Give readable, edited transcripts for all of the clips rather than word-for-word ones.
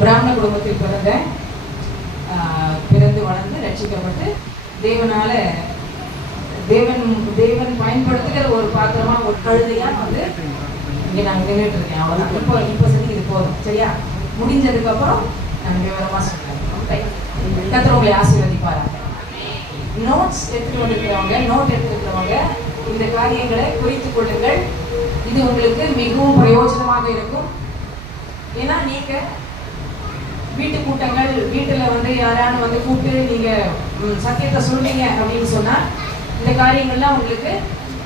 பிராமண குடும்பத்தில் பிறந்து வளர்ந்து ரட்சிக்கப்பட்டு தேவனால தேவன் பயன்படுத்துகிற ஒரு பாத்திரமா ஒரு கழுதையா வந்து இங்கே நாங்கள் நின்றுட்டு இருக்கேன். அவ்வளோதான். இப்போ சொல்லி இது போதும். சரியா? முடிஞ்சதுக்கு அப்புறம் நான் விவரமா சொல்றேன். கர்த்தர் உங்களை ஆசீர்வதிப்பாராங்க. நோட் எடுத்துக்கிறவங்க இந்த காரியங்களை குறித்துக் கொள்ளுங்கள். இது உங்களுக்கு மிகவும் பிரயோஜனமாக இருக்கும். ஏன்னா நீங்க வீட்டு கூட்டங்கள் வீட்டுல வந்து யாரானு வந்து கூப்பிட்டு நீங்க சத்தியத்தை சொல்றீங்க அப்படின்னு சொன்னா இந்த காரியங்கள்லாம் உங்களுக்கு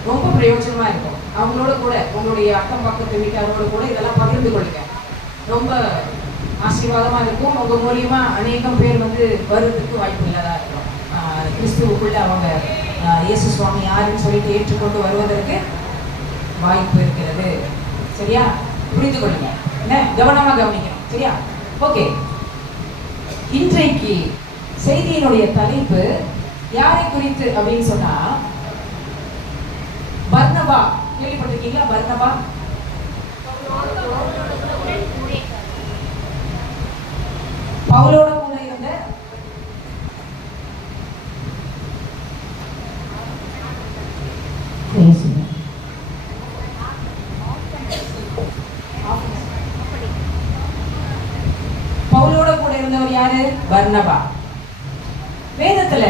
ரொம்ப பிரயோஜனமா இருக்கும். அவங்களோட கூட உங்களுடைய அக்கம் பக்கத்து வீட்டாரோட கூட இதெல்லாம் பகிர்ந்து கொள்ளுங்க. ரொம்ப ஆசீர்வாதமா இருக்கும். உங்க மூலியமா அநேகம் பேர் வந்து வருவதற்கு வாய்ப்பு இல்லாதா இருக்கும். கிறிஸ்துவுக்குள்ள அவங்க இயேசு சுவாமி யாருன்னு சொல்லிட்டு ஏற்றுக்கொண்டு வருவதற்கு வாய்ப்பு இருக்கிறது. சரியா? புரிந்து கொள்ளுங்க. என்ன கவனமா கவனிக்கணும். சரியா? ஓகே. இன்றைக்கு செய்தியினுடைய தலைப்பு யாரை குறித்து அப்படின்னு சொன்னா பர்னபா. கேள்விப்பட்டிருக்கீங்களா? பர்னபா பவுலோட கூட இருந்த பவுலோட கூட இருந்தவர் யாரு? பர்னபா. வேதத்துல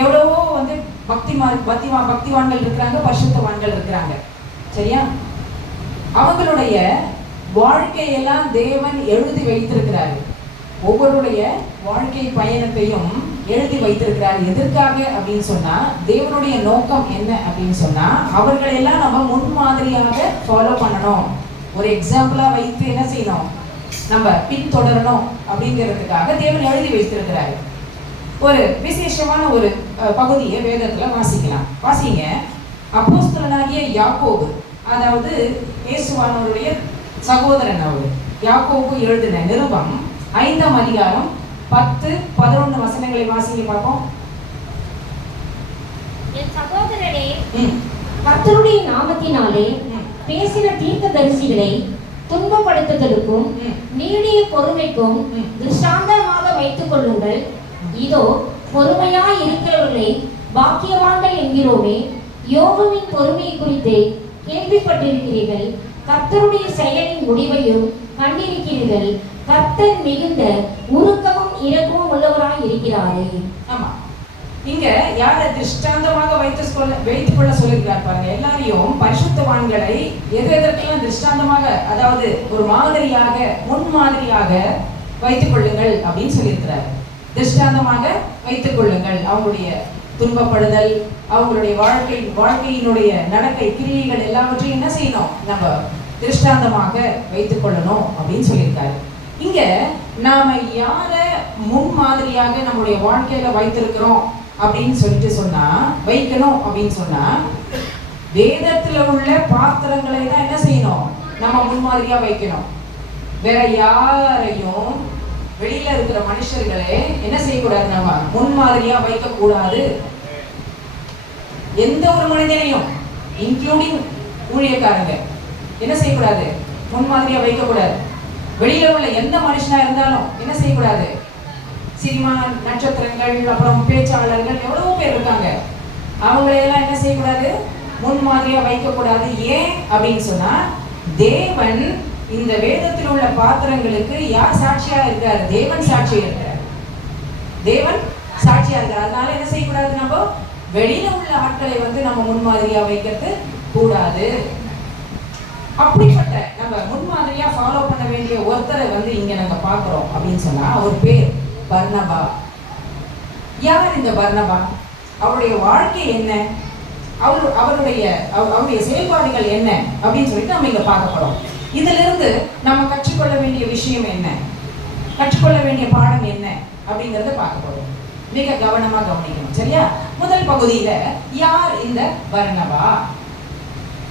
எவ்வளவோ வந்து பக்திவான்கள் இருக்கிறாங்க, பரிசுத்தவான்கள் இருக்கிறாங்க. சரியா? அவங்களுடைய வாழ்க்கையெல்லாம் தேவன் எழுதி வைத்திருக்கிறாரு. ஒவ்வொருடைய வாழ்க்கை பயணத்தையும் எழுதி வைத்திருக்கிறார். எதற்காக அப்படின்னு சொன்னா தேவனுடைய நோக்கம் என்ன அப்படின்னு சொன்னா அவர்களெல்லாம் நம்ம முன்மாதிரியாக ஃபாலோ பண்ணணும். ஒரு எக்ஸாம்பிளா வைத்து என்ன செய்யணும்? நம்ம பின்தொடரணும் அப்படிங்கிறதுக்காக தேவன் எழுதி வைத்திருக்கிறாரு. ஒரு விசேஷமான ஒரு பகுதியை வேதத்துல வாசிக்கலாம். வாசிங்க. அப்போஸ்தலனாகிய யாக்கோபு, அதாவது இயேசுவானவருடைய சகோதரன் அவரு. யாக்கோபு எழுதின நிருபம் 5ஆம் அதிகாரம் 10-11 வசனங்களை வாசிங்க பார்ப்போம். என் சகோதரனே, கர்த்தருடைய நாமத்தினாலே பேசின தீர்க்கதரிசிகளை துன்பப்படுத்துதலுக்கும் நீடிய பொறுமைக்கும் திருஷ்டாந்தமாக வைத்துக் கொள்ளுங்கள். இதோ பொறுமையாய் இருக்கிறவர்களை பாக்கியவான்கள் என்கிறோமே. யோபுவின் பொறுமையை குறித்து கேள்விப்பட்டிருக்கிறீர்கள். கர்த்தருடைய செயலின் முடிவையும் கண்டிருக்கிறீர்கள். கர்த்தர் மிகுந்த உருக்கமும் இரக்கமும் உள்ளவராய் இருக்கிறாரே. ஆமா, இங்க யார திருஷ்டாந்தமாக வைத்துக் கொள்ள சொல்லியிருக்கிறார் பாருங்க. எல்லாரையும் பரிசுத்தவான்களை எதற்கெல்லாம் திருஷ்டாந்தமாக, அதாவது ஒரு மாதிரியாக முன்மாதிரியாக வைத்துக் கொள்ளுங்கள் அப்படின்னு சொல்லியிருக்கிறார். திருஷ்டாந்தமாக வைத்துக் கொள்ளுங்கள். அவங்களுடைய துன்பப்படுதல், அவங்களுடைய வாழ்க்கையினுடைய நடக்கை கிரியைகள் எல்லாவற்றையும் என்ன செய்யணும்? நம்ம திருஷ்டாந்தமாக வைத்துக் கொள்ளணும் அப்படின்னு சொல்லியிருக்காரு. இங்க நாம யார முன்மாதிரியாக நம்முடைய வாழ்க்கையில வைத்திருக்கிறோம் அப்படின்னு சொல்லிட்டு சொன்னா வைக்கணும் அப்படின்னு சொன்னா வேதத்துல உள்ள பாத்திரங்களை தான் என்ன செய்யணும்? நம்ம முன்மாதிரியா வைக்கணும். வேற யாரையும் வெளியில இருக்கிற மனுஷர்களே என்ன செய்யக்கூடாது? நம்ம முன்மாதிரியா வைக்க கூடாது. எந்த ஒரு மனிதனையும் இன்க்ளூடிங் ஊழியக்காரங்க என்ன செய்யக்கூடாது? முன்மாதிரியா வைக்க கூடாது. வெளியில உள்ள எந்த மனுஷனா இருந்தாலும் என்ன செய்யக்கூடாது? சினிமா நட்சத்திரங்கள், அப்புறம் பேச்சாளர்கள் எவ்வளவோ பேர் இருக்காங்க. அவங்களையெல்லாம் என்ன செய்யக்கூடாது? முன்மாதிரியா வைக்கக்கூடாது. ஏன் அப்படின்னு சொன்னா தேவன் இந்த வேதத்தில் உள்ள பாத்திரங்களுக்கு யார் சாட்சியா இருக்காரு? தேவன் சாட்சியா இருக்காரு. தேவன் சாட்சியா இருக்காரு. அதனால என்ன செய்யக்கூடாது? நம்ம வெளியில உள்ள ஆட்களை வந்து நம்ம முன்மாதிரியா வைக்கிறது கூடாது. அப்படிப்பட்ட நம்ம முன்மாதிரியா ஃபாலோ பண்ண வேண்டிய ஒருத்தரை வந்து இங்க நாங்க பாக்குறோம் அப்படின்னு சொன்னா அவர் பேர் பர்னபா. யார் இந்த பர்னபா? அவருடைய வாழ்க்கை என்ன? அவருடைய செயல்பாடுகள் என்ன அப்படின்னு சொல்லிட்டு நம்ம இங்க பார்க்க போறோம். இதுல இருந்து நம்ம கற்றுக்கொள்ள வேண்டிய விஷயம் என்ன, கற்றுக்கொள்ள வேண்டிய பாடம் என்ன அப்படிங்கறத பார்க்க போறோம். மிக கவனமா கவனிக்கணும். சரியா? முதல் பகுதியில யார் இந்த பர்னபா?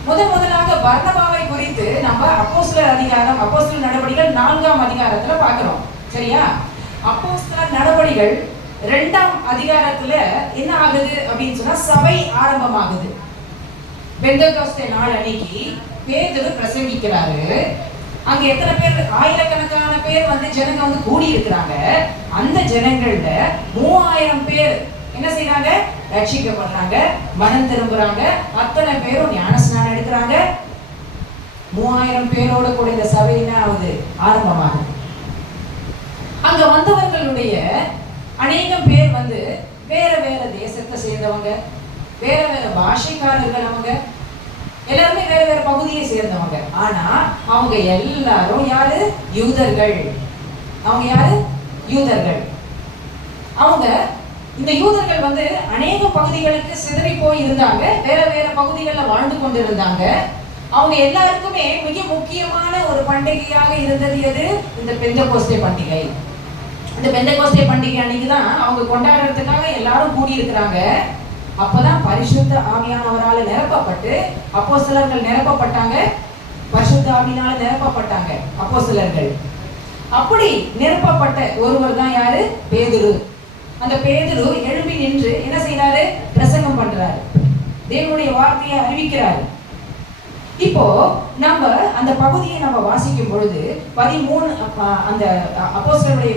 முதலாக பர்னபாவை குறித்து நம்ம அப்போஸ்தலர் நடவடிக்கைகள் 4ஆம் அதிகாரத்துல பார்க்கிறோம். சரியா? அப்போஸ்தலர் நடவடிக்கைகள் 2ஆம் அதிகாரத்துல என்ன ஆகுது அப்படின்னு சொன்னா சபை ஆரம்பமாகுது. பெந்தெகோஸ்தே நாள் அன்னைக்கு பேதுரு பிரசங்கிக்கிறாரு. அங்க எத்தனை பேர், ஆயிரக்கணக்கான பேர் வந்து ஜனங்க வந்து கூடி இருக்கிறாங்க. அந்த ஜனங்கள்ல 3000 பேர் என்ன செய்யறாங்க, ரட்சிக்கப்படுறாங்க, மனம் திரும்புறாங்க. அத்தனை பேரும் ஞானஸ்நானம் எடுக்கிறாங்க. 3000 பேரோட கூட இந்த சபை என்ன ஆகுது, ஆரம்பமாகுது. அங்க வந்தவர்களுடைய அநேகம் பேர் வந்து வேற வேற தேசத்தை சேர்ந்தவங்க, வேற வேற பாஷைக்காரர்கள், அவங்க எல்லாருமே வேற வேற பகுதியை சேர்ந்தவங்க. ஆனா அவங்க எல்லாரும் யாரு, யூதர்கள். அவங்க யாரு, யூதர்கள். அவங்க இந்த யூதர்கள் வந்து அநேக பகுதிகளுக்கு சிதறி போய் இருந்தாங்க, வேற வேற பகுதிகளில் வாழ்ந்து கொண்டிருந்தாங்க. அவங்க எல்லாருக்குமே மிக முக்கியமான ஒரு பண்டிகையாக இருந்தது எது, இந்த பெந்தெகோஸ்தே பண்டிகை. இந்த பெந்தெகோஸ்தே பண்டிகை அன்னைக்கு தான் அவங்க கொண்டாடுறதுக்காக எல்லாரும் கூடி இருக்கிறாங்க. அப்பதான் பரிசுத்த ஆவியானவரால் நிரப்பப்பட்டு அப்போஸ்தலர்கள் நிரப்பப்பட்டாங்க. பரிசுத்த ஆவியினால நிரப்பப்பட்டாங்க அப்போஸ்தலர்கள். அப்படி நிரப்பப்பட்ட ஒருவர் தான் யாரு, பேதுரு. அந்த பேதுரு எழுப்பி நின்று என்ன செய்யறாரு, பிரசங்கம் பண்றாரு, தேவனுடைய வார்த்தையை அறிவிக்கிறாரு. இப்போ நம்ம அந்த பகுதியை நம்ம வாசிக்கும் பொழுது 13 அந்த அப்போஸ்தலருடைய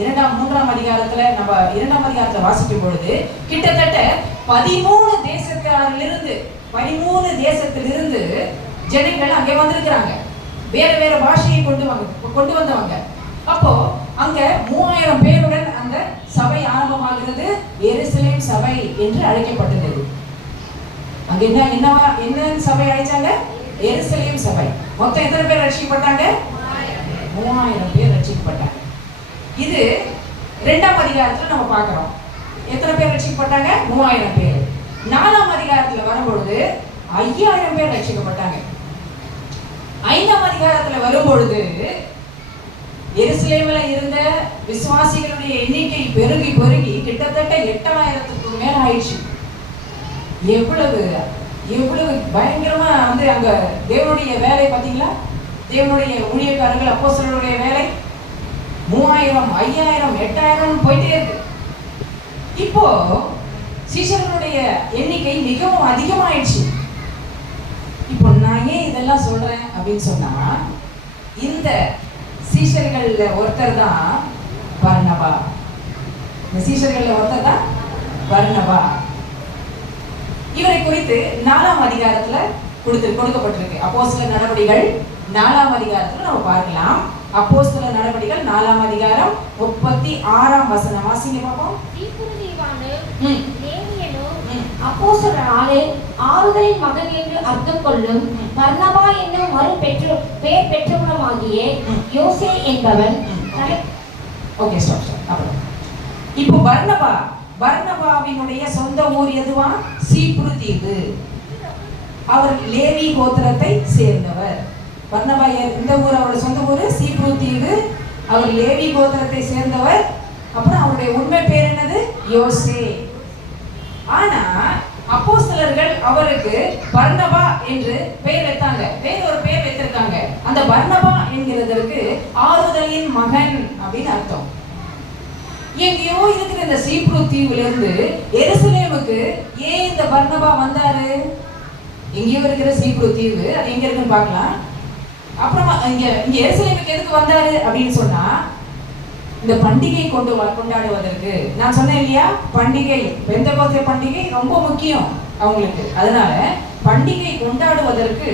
2-3 அதிகாரத்துல நம்ம 2ஆம் அதிகாரத்துல வாசிக்கும் பொழுது கிட்டத்தட்ட 13 தேசத்திலிருந்து ஜனங்கள் அங்கே வந்திருக்கிறாங்க. வேற வேற பாஷையை கொண்டு வந்தவங்க. அப்போ அங்க 3000 பேருடன் அந்த சபை ஆரம்பமாகிறது. எருசலேம் சபை என்று அழைக்கப்பட்டது. அங்க என்ன சபை அழைச்சாங்க, எருசலேம் சபை. மொத்தம் எத்தனை பேர் ரட்சிக்கப்பட்டாங்க, 3000 பேர் ரட்சிக்கப்பட்டாங்க. இது 2ஆம் அதிகாரத்துல நம்ம பார்க்கிறோம். எத்தனை பேர் ரட்சிக்கப்பட்டாங்க, 3000 பேர். 4ஆம் அதிகாரத்துல வரும்பொழுது 5000 பேர் ரட்சிக்கப்பட்டாங்க. 5ஆம் அதிகாரத்துல வரும்பொழுது எருசலேமில் இருந்த விசுவாசிகளுடைய எண்ணிக்கை பெருகி பெருகி கிட்டத்தட்ட 8000க்கு மேல ஆயிடுச்சு. எவ்வளவு பயங்கரமா வந்து அங்க தேவனுடைய வேலை பார்த்தீங்களா, தேவனுடைய ஊழியக்காரர்கள் அப்போஸ்தலருடைய வேலை 3000, 5000, 8000 போயிட்டே இருக்கு. இப்போ சீஷர்களுடைய எண்ணிக்கை மிகவும் அதிகமாயிடுச்சு. இப்போ நான் ஏன் இதெல்லாம் சொல்றேன் அப்படின்னு சொன்னா, இந்த சீஷர்கள்ல ஒருத்தர் தான் பர்னபா. இந்த சீஷர்கள்ல ஒருத்தர் தான் பர்னபா. இவரை குறித்து 4ஆம் அதிகாரத்துல கொடுக்கப்பட்டிருக்கு. அப்போஸ்தலர் நடவடிக்கைகள் 4ஆம் அதிகாரத்துல நம்ம பார்க்கலாம். அப்போஸ்தலர் நடவடிக்கைகள் 4ஆம் அதிகாரம் 36ஆம் வசனம் வாசிங்க பாப்போம். அப்போஸ்தலராலே ஆறுதலின் மகன் என்று அர்த்தம் கொள்ளும் பர்னபா என்னும் மறு பெயர் பெற்றவனுமாகிய யோசே என்பவன். Okay, stop. அப்புறம் இப்போ பர்னபாவினுடைய சொந்த ஊர் எதுவா, சீப்ரு தீவு. அவர் லேவி கோத்திரத்தை சேர்ந்தவர். பர்னபா இந்த ஊர், அவருடைய சொந்த ஊர் சீப்ரு தீவு. அவர் லேவி கோத்திரத்தை சேர்ந்தவர். அப்புறம் அவருடைய உண்மை பேர் என்னது, யோசே. ஆனா அப்போஸ்தலர்கள் அவருக்கு பர்னபா என்று பெயர் வைத்தாங்க, வேற ஒரு பெயர் வைத்திருக்காங்க. அந்த பர்னபா என்கிறதற்கு ஆறுதலின் மகன் அப்படின்னு அர்த்தம். எங்கேயோ இருக்கிற இந்த சீப்ரு தீவுல இருந்து எருசலேமுக்கு ஏன் இந்த பர்னபா வந்தாரு? எங்கேயோ இருக்கிற சீப்ரு தீவு, அது எங்க இருக்குன்னு பார்க்கலாம். அப்புறமா இங்க எருசலேமுக்கு எதுக்கு வந்தாரு அப்படின்னு சொன்னா, இந்த பண்டிகை கொண்டாடுவதற்கு. நான் சொன்னேன் இல்லையா, பண்டிகை, பெந்தெகோஸ்தே பண்டிகை ரொம்ப முக்கியம் அவங்களுக்கு. அதனால பண்டிகை கொண்டாடுவதற்கு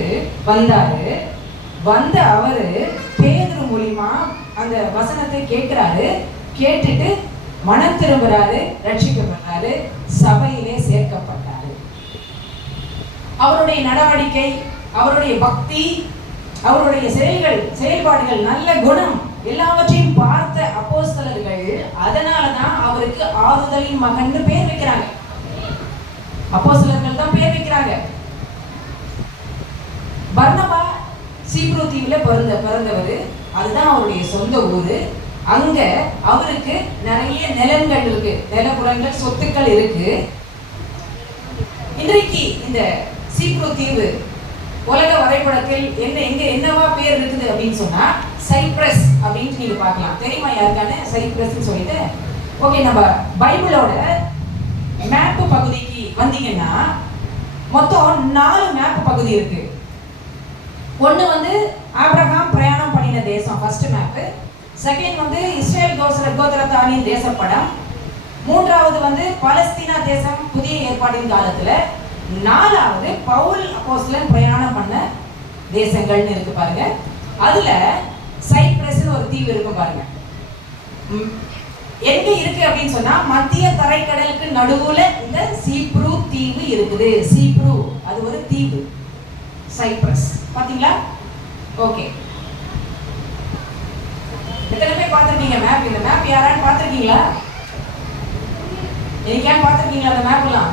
வந்தாரு. வந்த அவரு பேதுரு மூலியமா அந்த வசனத்தை கேட்கிறாரு. கேட்டுட்டு மனம் திரும்புறாரு, ரட்சிக்கப்படுறாரு, சபையிலே சேர்க்கப்பட்டாரு. அவருடைய நடவடிக்கை, அவருடைய பக்தி, அவருடைய செயல்பாடுகள், நல்ல குணம் எல்லாவற்றையும் பார்த்த அப்போஸ்தலர்கள் அதனாலதான் அவருக்கு ஆறுதலின் மகன் பேர் வைக்கிறாங்க. அப்போஸ்தலர்கள் தான் பேர் வைக்கிறாங்க. பர்னபா சீப்ரு தீவுல பிறந்தவர். அதுதான் அவருடைய சொந்த ஊரு. அங்க அவருக்கு நிறைய நிலங்கள் இருக்கு, நிலப்புலங்கள், சொத்துக்கள் இருக்கு. இன்றைக்கு இந்த சீப்ரு தீவு உலக வரைபடத்தில் என்னவா பேர் இருக்குது அப்படின்னு சொன்னா சைப்ரஸ் அப்படின்னு நீங்க பார்க்கலாம். தெரியுமா யாருக்கான சைப்ரஸ் சொல்லிட்டு? ஓகே, நம்ம பைபிளோட மேப் பகுதிக்கு வந்தீங்கன்னா மொத்தம் 4 மேப் பகுதி இருக்கு. ஒண்ணு வந்து ஆபிரகாம் பிரயாணம் பண்ணின தேசம் ஃபர்ஸ்ட் மேப். செகண்ட் வந்து இஸ்ரேல் கோத்திரத்தாரின் தேசப்படம். மூன்றாவது வந்து பாலஸ்தீனா தேசம் புதிய ஏற்பாட்டின் காலத்துல. நாலாவது பவுல் அப்போஸ்தலன் பிரயாணம் பண்ண தேசங்கள்னு இருக்கு பாருங்க. அதுல சைப்ரஸ்னு ஒரு தீவு இருக்கும் பாருங்க. எங்க இருக்கு அப்படின்னு சொன்னா மத்திய தரைக்கடலுக்கு நடுவுல இந்த சீப்ரு தீவு இருக்குது. சீப்ரு அது ஒரு தீவு. சைப்ரஸ் பாத்தீங்களா? ஓகே. எத்தனை பேர் பார்த்திருக்கீங்க மேப்? இந்த மேப் யாராவது பார்த்திருக்கீங்களா? என்னைக்காவது பார்த்திருக்கீங்களா அந்த மேப் எல்லாம்?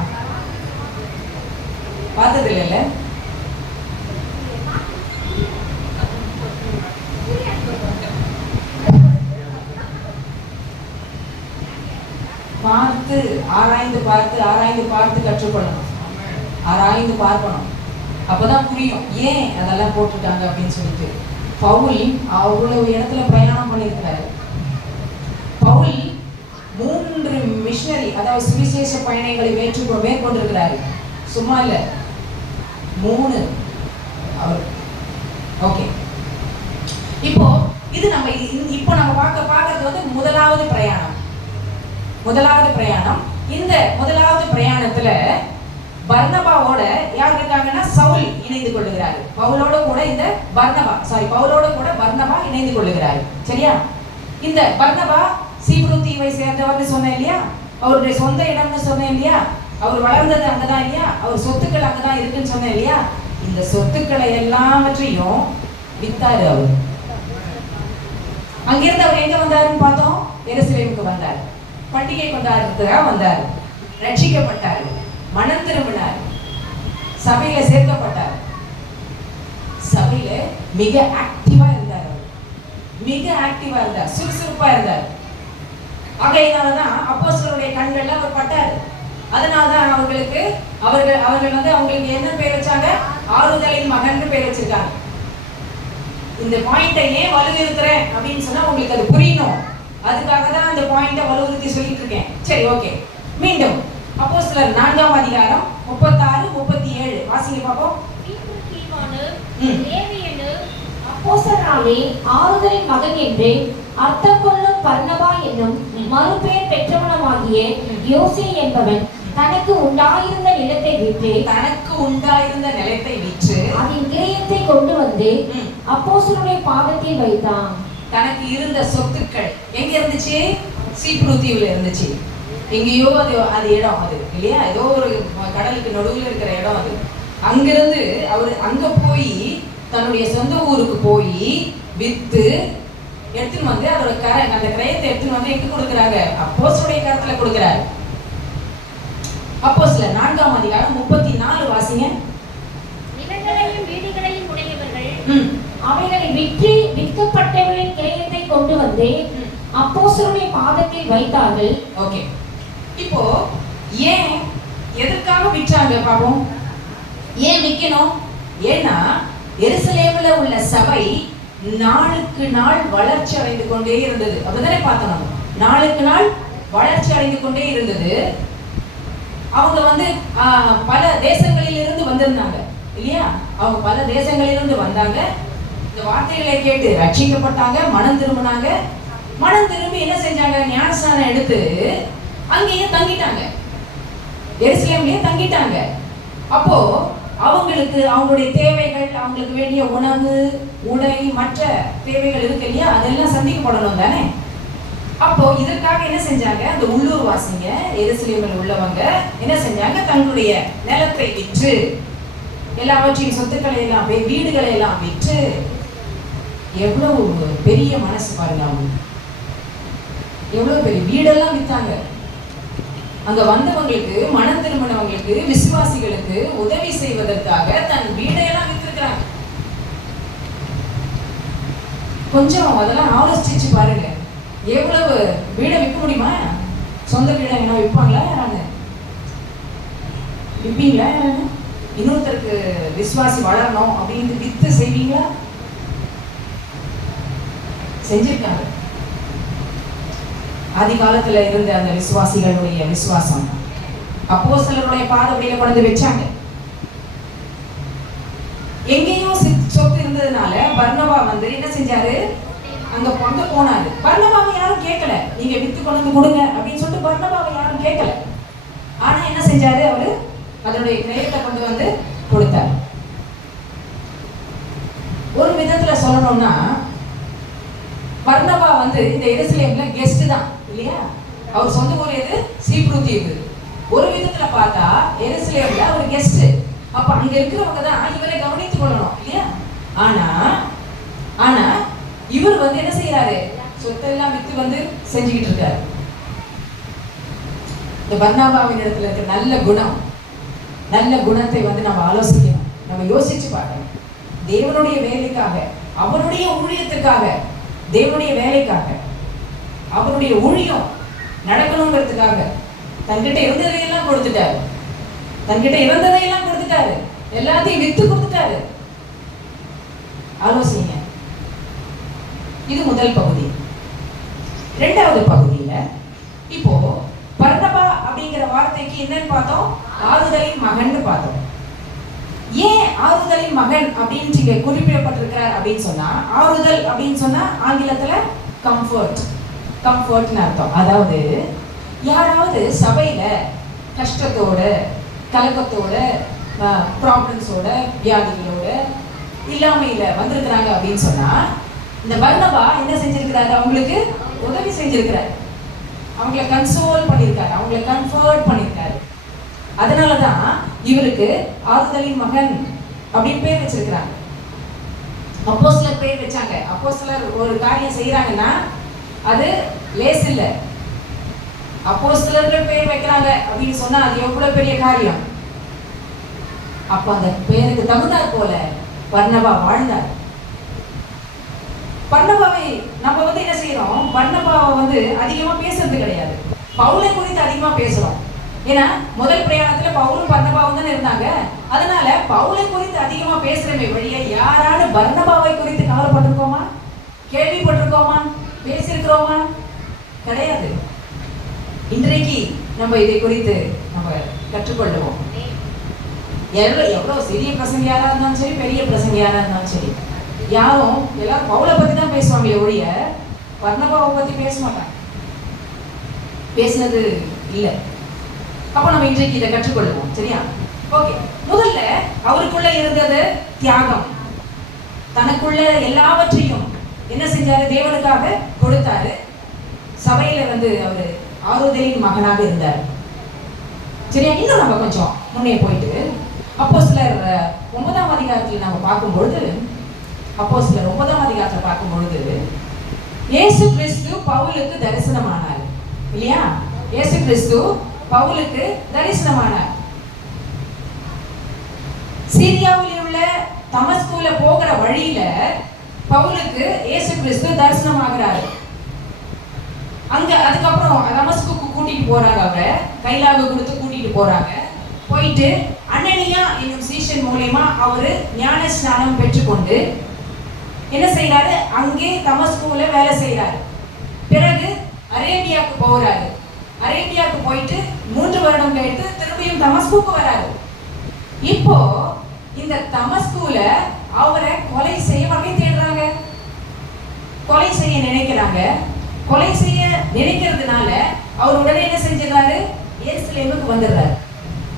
பார்த்தது இல்லைல்ல? பார்த்து ஆராய்ந்து பார்த்து கற்றுக்கொள்ளணும். ஆராய்ந்து பார்க்கணும். அப்பதான் புரியும் ஏன் அதெல்லாம் போட்டுட்டாங்க அப்படின்னு சொல்லிட்டு. பவுல் அவ்வளவு இடத்துல பிரயாணம் பண்ணியிருக்கிறாரு. பவுல் 3 மிஷனரி அதாவது சுவிசேஷ பயணங்களை மேற்கொண்டிருக்கிறாரு. சும்மா இல்ல, 3 அவர். ஓகே, இப்போ இது நம்ம பார்க்கறது வந்து முதலாவது பிரயாணம். இந்த முதலாவது பிரயாணத்துல பர்னபாவோட யார் இருக்காங்கன்னா சவுல் இணைந்து கொள்ளுகிறாரு. பவுலோட கூட பர்னபா இணைந்து கொள்ளுகிறாரு. சரியா? இந்த பர்னபா சீப்ரு தீவை சேர்ந்தவர்னு சொன்னேன் இல்லையா? அவருடைய சொந்த இடம்னு சொன்னேன் இல்லையா? அவர் வளர்ந்தது அங்கதான் இல்லையா? அவர் சொத்துக்கள் அங்கதான் இருக்குன்னு சொன்னேன் இல்லையா? இந்த சொத்துக்களை எல்லாவற்றையும் வித்தாரு அவர். அங்கிருந்து அவர் எங்க வந்தாருன்னு பார்த்தோம். எருசலேமுக்கு வந்தார். பண்டிகை கொண்டாடுறதுக்காக வந்தார். ரட்சிக்கப்பட்டார். மனம் திரும்பினார். சபையில சேர்க்கப்பட்டார். சபையில மிக ஆக்டிவா இருந்தார். சுறுசுறுப்பா இருந்தார். ஆகையினாலதான் அப்போஸ்தலருடைய கண்கள்ல அவர் பட்டார். அதனாலதான் அவர்கள் வந்து அவங்களுக்கு என்ன பேர் வச்சாங்க? ஆறுதலின் மகன் பேர் வச்சிருக்காங்க. இந்த பாயிண்டை ஏன் வலுவிருக்கிறேன் அப்படின்னு சொன்னா உங்களுக்கு அது புரியணும். அதுக்காக தான் அந்த பாயிண்டை வலுவுறுத்தி சொல்லிட்டு இருக்கேன். சரி, ஓகே. மீண்டும் அப்போஸ்தலர் 4ஆம் அதிகாரம் 36-37 வாசிங்க பாப்போம். அப்போஸ்தலனாலே ஆறுதலின் மகன் என்று அர்த்தம் கொள்ளும் பர்னபா என்னும் மறுபெயர் பெற்றவனமாகிய யோசே என்பவன் தனக்கு உண்டாயிருந்த நிலத்தை விற்று அதன் கிரயத்தை கொண்டு வந்து அப்போஸ்தலருடைய பாதத்தில் வைத்தான். தனக்கு இருந்த சொத்துக்கள் எங்க இருந்துச்சு? சீப்ரு தீவுல இருந்துச்சு. எங்கேயோ அது இடம் அது இல்லையா? ஏதோ ஒரு கடலுக்கு நடுவில் இருக்கிற இடம் அது. அங்கிருந்து அவர் அங்க போய் தன்னுடைய சொந்த ஊருக்கு போய் வித்து எடுத்துன்னு வந்து அதோட அந்த கிரயத்தை எடுத்துன்னு வந்து எங்க கொடுக்குறாங்க? அப்போஸ்தலருடைய கரத்துல கொடுக்குறாரு. அப்போஸ்தலர் 4ஆம் அதிகாரம் 34 வாசிங்க. நிலங்களையும் வீடுகளையும் உடையவர்கள் அவைகளை விற்கப்பட்டவர்களின் கிரயத்தை கொண்டு வந்து அப்போஸ்தலருடைய பாதத்தில் வைத்தார்கள். ஓகே, இப்போ ஏன் எதற்காக விற்றாங்க பாப்போம்? ஏன் விற்கணும்? ஏன்னா எருசலேமில் உள்ள சபை நாளுக்கு நாள் வளர்ச்சி அடைந்து கொண்டே இருந்தது. அப்படிதானே பார்த்தோம். நாளுக்கு நாள் வளர்ச்சி அடைந்து கொண்டே இருந்தது. அவங்க வந்து பல தேசங்களில் இருந்து வந்திருந்தாங்க இல்லையா? அவங்க பல தேசங்களிலிருந்து வந்தாங்க. இந்த வார்த்தைகளை கேட்டு ரட்சிக்கப்பட்டாங்க, மனம் திரும்பினாங்க. மனம் திரும்பி என்ன செஞ்சாங்க? ஞானஸ்நானம் எடுத்து அங்கேயே தங்கிட்டாங்க. எருசலேம்லயே தங்கிட்டாங்க. அப்போ அவங்களுக்கு அவங்களுடைய தேவைகள், அவங்களுக்கு வேண்டிய உணவு, உடை, மற்ற தேவைகள் இருக்கு இல்லையா? அதெல்லாம் சந்திக்கப்படணும் தானே? அப்போ இதற்காக என்ன செஞ்சாங்க? அந்த உள்ளூர் வாசிங்க, எருசலேமில் உள்ளவங்க என்ன செஞ்சாங்க? தங்களுடைய நிலத்தை விற்று, எல்லாவற்றையும் சொத்துக்களை எல்லாம், வீடுகளை எல்லாம் விற்று, எவ்வளவு பெரிய மனசு பாருங்க அவங்க. எவ்வளவு பெரிய வீடெல்லாம் வித்தாங்க. அங்க வந்தவங்களுக்கு, மனம் திரும்பினவங்களுக்கு, விசுவாசிகளுக்கு உதவி செய்வதற்காக தன் வீடையெல்லாம் வித்திருக்கிறாங்க. கொஞ்சம் அதெல்லாம் ஆலோசிச்சு பாருங்க. எவ்வளவு வீடை விற்க முடியுமா? சொந்த வீடை என்ன விற்பாங்களா? யாராங்க விற்பீங்களா? யாராங்க இன்னொருத்தருக்கு விசுவாசி வளரணும் அப்படின்னு வித்து செய்வீங்களா? செஞ்சிருக்காங்க. ஆதி காலத்துல இருந்த அந்த விசுவாசிகளுடைய விசுவாசம் அப்போஸ்தலருடைய பாதப்படியில கொண்டு வச்சாங்க. எங்கேயும் சொத்து இருந்ததுனால இருந்ததுனால பர்னபா வந்து என்ன செஞ்சாரு, அங்க போனாரு. பர்னபாவை யாரும் கேட்கல, நீங்க வித்து கொண்டு வந்து கொடுங்க அப்படின்னு சொல்லிட்டு பர்னபாவை யாரும் கேட்கல. ஆனா என்ன செஞ்சாரு, அவரு அதனுடைய கிரயத்தை கொண்டு வந்து கொடுத்தார். ஒரு விதத்துல சொல்லணும்னா பர்னபா வந்து இந்த எருசலேம்ல கெஸ்ட் தான் இல்லையா. அவர் சொந்த ஊர் எது, சீப்ரு தீவு. ஒரு விதத்துல பார்த்தா எருசலேம்ல அவர் கெஸ்ட். அப்ப அங்க இருக்கிறவங்க தான் இவரை கவனித்துக் கொள்ளணும் இல்லையா. ஆனா ஆனா இவர் வந்து என்ன செய்யறாரு, சொத்தெல்லாம் வித்து வந்து செஞ்சுக்கிட்டு இருக்காரு. இந்த பர்னபாவின் இடத்துல இருக்க நல்ல குணத்தை வந்து நம்ம ஆலோசிக்கணும், நம்ம யோசிச்சு பார்க்கணும். தேவனுடைய வேலைக்காக, அவருடைய ஊழியத்துக்காக, தேவனுடைய வேலைக்காக, அவருடைய ஊழியம் நடக்கணுங்கிறதுக்காக தன்கிட்ட இருந்ததையெல்லாம் கொடுத்துட்டாரு. எல்லாத்தையும் வித்து கொடுத்துட்டாரு. ஆலோசிங்க. இது முதல் பகுதி. இரண்டாவது பகுதியில இப்போ பர்னபா அப்படிங்கிற வார்த்தைக்கு என்னன்னு பார்த்தோம், ஆறுதலின் மகன் பார்த்தோம். ஏன் ஆறுதலின் மகன் அப்படின்னு இங்க குறிப்பிடப்பட்டிருக்கிறார் அப்படின்னு சொன்னா, ஆறுதல் அப்படின்னு சொன்னா ஆங்கிலத்துல கம்ஃபர்ட்னு அர்த்தம். அதாவது யாராவது சபையில கஷ்டத்தோட, கலக்கத்தோட, ப்ராப்ளம்ஸோட, வியாதிகளோட, இல்லாமையில வந்திருக்கிறாங்க அப்படின்னு சொன்னா, இந்த பர்னபா என்ன செஞ்சிருக்கிறாரு, அவங்களுக்கு உதவி செஞ்சிருக்கிறாரு, அவங்களை கன்சோல் பண்ணியிருக்காரு, அவங்களை கம்ஃபர்ட் பண்ணியிருக்காரு. அதனாலதான் இவருக்கு ஆறுதலின் மகன் அப்படின்னு பேர் வச்சிருக்கிறாங்க. அப்போஸ்தலர் பேர் வச்சாங்க. அப்போஸ்தலர் ஒரு காரியம் செய்யறாங்கன்னா அது லேஸ் இல்ல. அப்போஸ்தலர்கள் பேர் வைக்கிறாங்க அப்படின்னு சொன்னா அது எவ்வளவு பெரிய காரியம். அப்ப அந்த பேருக்கு தகுந்தாற் போல பர்னபா வாழ்ந்தார். பர்னபாவை நம்ம வந்து என்ன செய்யறோம், பர்னபாவை வந்து அதிகமா பேசுறது கிடையாது, பவுலை குறித்து அதிகமா பேசுறோம். ஏன்னா முதல் பிரயாணத்துல பவுலும் பர்னபாவும் தானே இருந்தாங்க. அதனால பவுலை குறித்து அதிகமா பேசுறமே வழியா யாரான பர்னபாவை குறித்து கவலைப்பட்டிருக்கோமா, கேள்விப்பட்டிருக்கோமா, பேசியிருக்கிறோமா? கிடையாது. இன்றைக்கு நம்ம இதை குறித்து நம்ம கற்றுக்கொள்ளுவோம். எவ்வளவு சிறிய பிரசங்கியாரா இருந்தாலும் சரி, பெரிய பிரசங்கியாரா இருந்தாலும் சரி, யாரும் எல்லாரும் பவுலை பத்தி தான் பேசுவாங்களே ஒழிய பர்னபாவை பத்தி பேச மாட்டாங்க, பேசினது இல்லை. அப்ப நம்ம இன்றைக்கு இதை கற்றுக்கொள்வோம். சரியா? ஓகே. முதல்ல அவருக்குள்ள இருந்தது தியாகம். தனக்குள்ள எல்லாவற்றையும் என்ன செஞ்சாரு, தேவனுக்காக கொடுத்தாரு. சபையில வந்து அவரு ஆறுதலின் மகனாக இருந்தார். சரியா? இன்னும் நம்ம கொஞ்சம் முன்னே போயிட்டு அப்போஸ்தலர் 9ஆம் அதிகாரத்தில் நம்ம பார்க்கும்பொழுது, அப்போஸ்தலர் 9ஆம் அதிகாரத்தில் பார்க்கும்பொழுது இயேசு கிறிஸ்து பவுலுக்கு தரிசனமானார் இல்லையா. இயேசு கிறிஸ்து பவுலுக்கு தரிசனமானார். சீரியாவில் உள்ள தமஸ்குல போகிற வழியில பவுலுக்கு இயேசு கிறிஸ்து தரிசனமாகிறாரு. அங்க அதுக்கப்புறம் தமஸ்குக்கு கூட்டிட்டு போறாங்க, அவரை கைலாக கொடுத்து கூட்டிட்டு போறாங்க. போயிட்டு அனனியா என்னும் சீஷன் மூலமா அவரு ஞான ஸ்நானம் பெற்றுக்கொண்டு என்ன செய்யறாரு, அங்கே தமஸ்குல வேலை செய்யறாரு. பிறகு அரேபியாவுக்கு போறாரு. அரேபியாவுக்கு போயிட்டு 3 வருடம் கழித்து திரும்பியும் தமஸ்குக்கு வராரு. இப்போ இந்த தமஸ்குல அவரை கொலை செய்ய வகை தேடுறாங்க, கொலை செய்ய நினைக்கிறாங்க. கொலை செய்ய நினைக்கிறதுனால அவர் உடனே என்ன செஞ்சிடறாரு, எருசலேமுக்கு வந்துடுறாரு.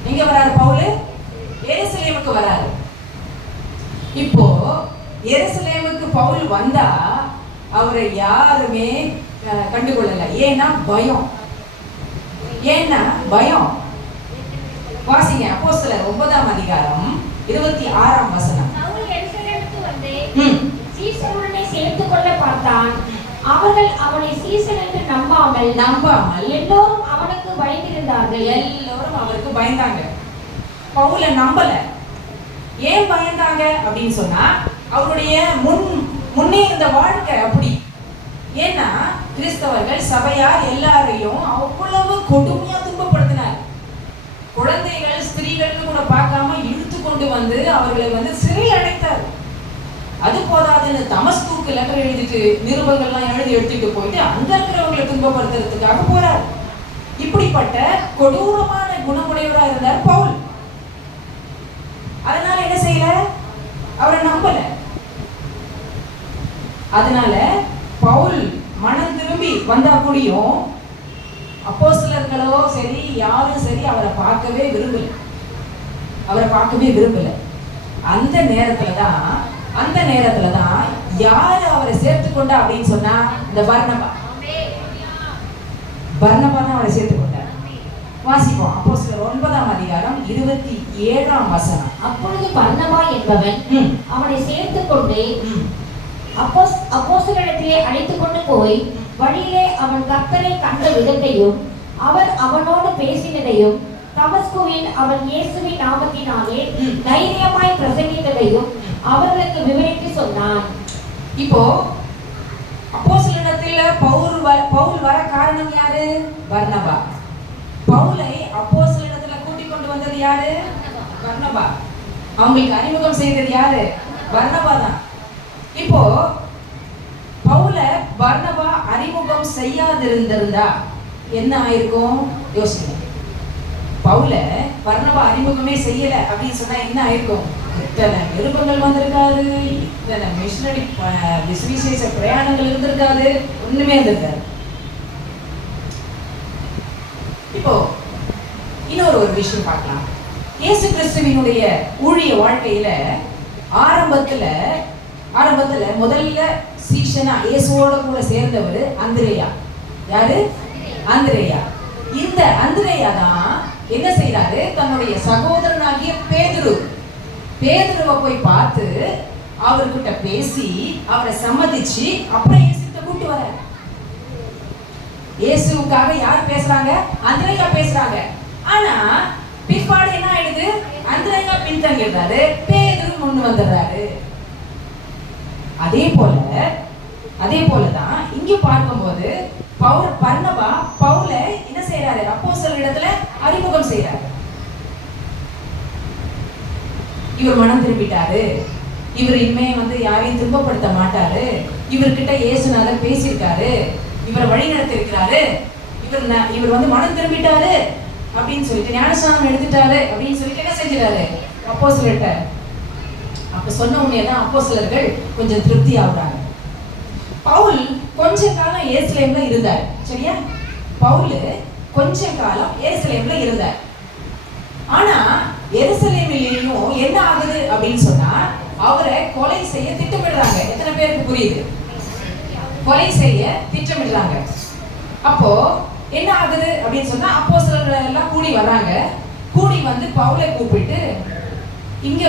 எங்க வராரு பவுல், எருசலேமுக்கு வராரு. இப்போ எருசலேமுக்கு பவுல் வந்தா அவரை யாருமே கண்டுகொள்ளல. ஏன்னா பயம். வாசிங்க அப்போஸ்தலர் 9ஆம் அதிகாரம் 26ஆம் வசனம். பவுல் எருசலேமுக்கு வந்து சீசனுடனே சேர்த்துக் கொள்ள பார்த்தான். அவர்கள் அவனை சீசன் என்று நம்பாமல் எல்லோரும் அவனுக்கு பயந்திருந்தார்கள். எல்லோரும் அவருக்கு பயந்தாங்க. பவுல நம்பல. ஏன் பயந்தாங்க அப்படின்னு சொன்னா அவருடைய முன்னே இருந்த வாழ்க்கை அப்படி. ஏன்னா கிறிஸ்தவர்கள் சபையார் எல்லாரையும் அவ்வளவு கொடுமையா துன்பப்படுத்தினார். குழந்தைகள் ஸ்திரீகள் கூட பார்க்காம இழுத்து கொண்டு வந்து அவர்களை வந்து சிறையில் அடைத்தார். அது போதாதுன்னு தமஸ்குக்கு லெட்டர் எழுதிட்டு நிருபங்கள்லாம் எழுதி எடுத்துட்டு போயிட்டு அங்க இருக்கிறவங்களை துன்பப்படுத்துறதுக்காக போறார். இப்படிப்பட்ட கொடூரமான குணமுடையவரா இருந்தார் பவுல். அதனால என்ன செய்யல, அவரை நம்பல. அதனால பவுல் மனம் திரும்பி வந்தா கூடியும் அப்போஸ்தலர்களோ சரி யாரும் சரி அவரை பார்க்கவே விரும்பல. அந்த நேரத்துல தான் யாரு அவரை சேர்த்துக்கொண்டா அப்படின்னு சொன்னா இந்த பர்னபா தான் அவரை சேர்த்துக்கொண்டார். வாசிப்போம். அப்போஸ்தலர் 9ஆம் அதிகாரம் 27ஆம் வசனம். அப்பொழுது பர்னபா என்பவன் அவனை சேர்த்துக்கொண்டு அப்போஸ்தலரிடத்திலே அழைத்துக் கொண்டு போய் வழியிலே அவன் கர்த்தரை கண்ட விதத்தையும் அவர் அவனோடு பேசினதையும் தமஸ்குவில் அவன் இயேசுவின் நாமத்தினாலே தைரியமாய் பிரசங்கித்ததையும் அவர்களுக்கு விவரித்து சொன்னான். இப்போ அப்போஸ்தலரிடத்திலே பவுல் வர காரணம் யாரு? பர்னபா. பவுலை அப்போஸ்தலரிடத்திலே கூட்டிக் கொண்டு வந்தது யாரு? பர்னபா. அவங்களுக்கு அறிமுகம் செய்தது யாரு? பர்னபா தான். இப்போ பவுலை பர்னபா அறிமுகம் செய்யாதிருந்திருந்தா என்ன ஆயிருக்கும்? யோசிங்க. பவுலை பர்னபா அறிமுகமே செய்யல அப்படின்னு சொன்னா என்ன ஆயிருக்கும்? இத்தனை நிருபங்கள் வந்திருக்காது, இத்தனை மிஷனரி விசேஷ பிரயாணங்கள் இருந்திருக்காது, ஒண்ணுமே இருந்திருக்காது. இப்போ இன்னொரு விஷயம் பார்க்கலாம். இயேசு கிறிஸ்துவினுடைய ஊழிய வாழ்க்கையில ஆரம்பத்துல முதல்ல சீஷனா இயேசுவோட கூட சேர்ந்தவர் அந்திரேயா. யாரு? அந்திரேயா. இந்த அந்திரேயா தான் என்ன செய்யறாரு? தன்னுடைய சகோதரனாகிய பேதுருவை போய் பார்த்து அவர்கிட்ட பேசி அவரை சம்மதிச்சு அப்புறம் இயேசுகிட்ட கூட்டி வர. இயேசுவுக்காக யார் பேசுறாங்க? அந்திரேயா பேசுறாங்க. ஆனா பிற்பாடு என்ன ஆயிடுது? அந்திரேயா பின்தங்கிடுறாரு, பேதுரு முன்னு வந்துடுறாரு. அதே போலதான் இங்க பார்க்கும்போது பர்னபா பவுலை என்ன செய்யறாரு? அப்போஸ்தலரிடத்துல அறிமுகம் செய்யறாரு. இவர் மனம் திரும்பிட்டாரு, இவர் இனிமே யாரையும் துன்பப்படுத்த மாட்டாரு, இவர்கிட்ட இயேசுநாதர் பேசியிருக்காரு, இவரை வழி நடத்திருக்கிறாரு, இவர் மனம் திரும்பிட்டாரு அப்படின்னு சொல்லிட்டு ஞானஸ்நானம் எடுத்துட்டாரு அப்படின்னு சொல்லிட்டு என்ன செஞ்சிட்டாரு? அப்போஸ்தலர்கிட்ட அப்ப சொன்ன உடனே தான் அப்போஸ்தலர்கள் கொஞ்சம் திருப்தி ஆகுறாங்க. பவுல் கொஞ்ச காலம் எருசலேம்ல இருந்தார். சரியா? பவுல் கொஞ்ச காலம் எருசலேம்ல இருந்தார். ஆனா எருசலேமிலேயும் என்ன ஆகுது அப்படின்னு சொன்னா அவரை கொலை செய்ய திட்டமிடுறாங்க. எத்தனை பேருக்கு புரியுது? கொலை செய்ய திட்டமிடுறாங்க. அப்போ என்ன ஆகுது அப்படின்னு சொன்னா அப்போஸ்தலர்கள் எல்லாம் கூடி வர்றாங்க. கூடி பவுலை கூப்பிட்டு, இங்க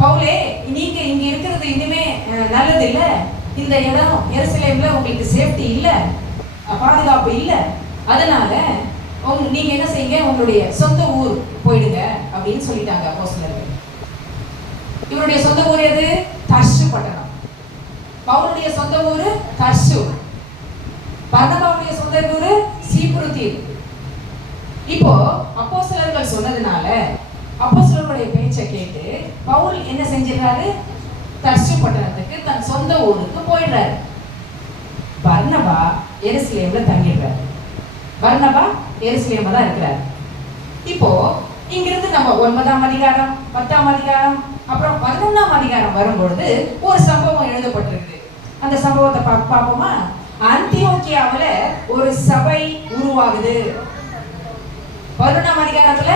பவுலே, நீங்க இங்க இருக்கிறது இனிமே நல்லது இல்ல, இந்த இடம் எருசலேம்ல உங்களுக்கு சேஃப்டி இல்ல, பாதுகாப்பு இல்ல, அதனால நீங்க என்ன செய்யுங்க, உங்களுடைய சொந்த ஊர் போயிடுங்க அப்படின்னு சொல்லிட்டாங்க அப்போஸ்தலர்கள். இவருடைய சொந்த ஊர் எது? தர்சு பட்டணம். பவுலுடைய சொந்த ஊரு தர்சு. பர்னபாவுடைய சொந்த ஊரு சீப்புரு தீவு. இப்போ அப்போஸ்தலர்கள் சொன்னதுனால அப்போஸ்தலர்களுடைய பேச்சை கேட்டு பவுல் என்ன செஞ்சிடறாரு? தர்சு பட்டணத்துக்கு தன் சொந்த ஊருக்கு போயிடுறாரு. பர்னபா எருசலேம்ல தங்கிடுறாரு. பர்னபா எருசலேம்ல தான் இருக்கிறார். இப்போ இங்கிருந்து நம்ம 9ஆம் அதிகாரம் 10ஆம் அதிகாரம் அப்புறம் 11ஆம் அதிகாரம் வரும்பொழுது ஒரு சம்பவம் எழுதப்பட்டிருக்குது. அந்த சம்பவத்தை பார்ப்போமா? அந்தியோக்கியாவுல ஒரு சபை உருவாகுது. 11ஆம் அதிகாரத்துல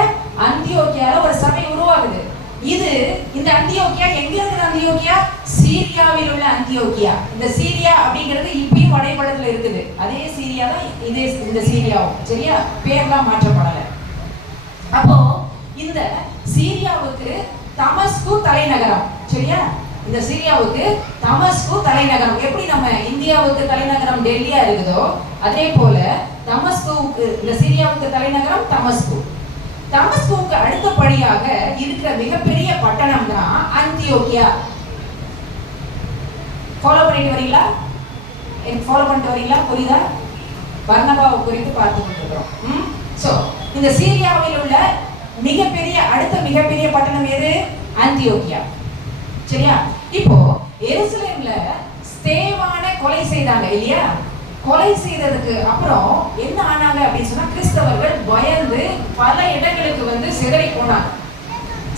அந்தியோக்கியால ஒரு சபை உருவாகுது. இந்த அந்தியோக்கியா எங்க இருக்கிற அந்தியோக்கியா? சீரியாவில் உள்ள அந்தியோக்கியா. இந்த சீரியா அப்படிங்கிறது இப்பயும் வரைபடத்துல இருக்குது. அதே சீரியா தான் இந்த சீரியாவும். சரியா? பேர்லாம் மாற்றப்படல. அப்போ இந்த சீரியாவுக்கு தமஸ்கு தலைநகரம். சரியா? இந்த சீரியாவுக்கு தமஸ்கு தலைநகரம். எப்படி நம்ம இந்தியாவுக்கு தலைநகரம் டெல்லியா இருக்குதோ அதே போல தமஸ்குவுக்கு, இந்த சீரியாவுக்கு தலைநகரம் தமஸ்கு. தமஸ்குவுக்கு அடுத்தபடியாக இருக்கிற மிகப்பெரிய பட்டணம் தான் அந்தியோக்கியா. ஃபாலோ பண்ணிட்டு வரீங்களா? புரியுதா? பர்னபாவை குறித்து பார்த்துக்கிட்டு இருக்கிறோம். சோ இந்த சீரியாவில் உள்ள அடுத்த மிகப்பெரிய பட்டணம் எது? அந்தியோக்கியா. சரியா? இப்போ எருசலேம்ல ஸ்தேவானை கொலை செய்தாங்க இல்லையா? கொலை செய்ததுக்கு அப்புறம் என்ன ஆனாங்க அப்படின்னு சொன்னா கிறிஸ்தவர்கள் பயந்து பல இடங்களுக்கு சிதறி போனாங்க.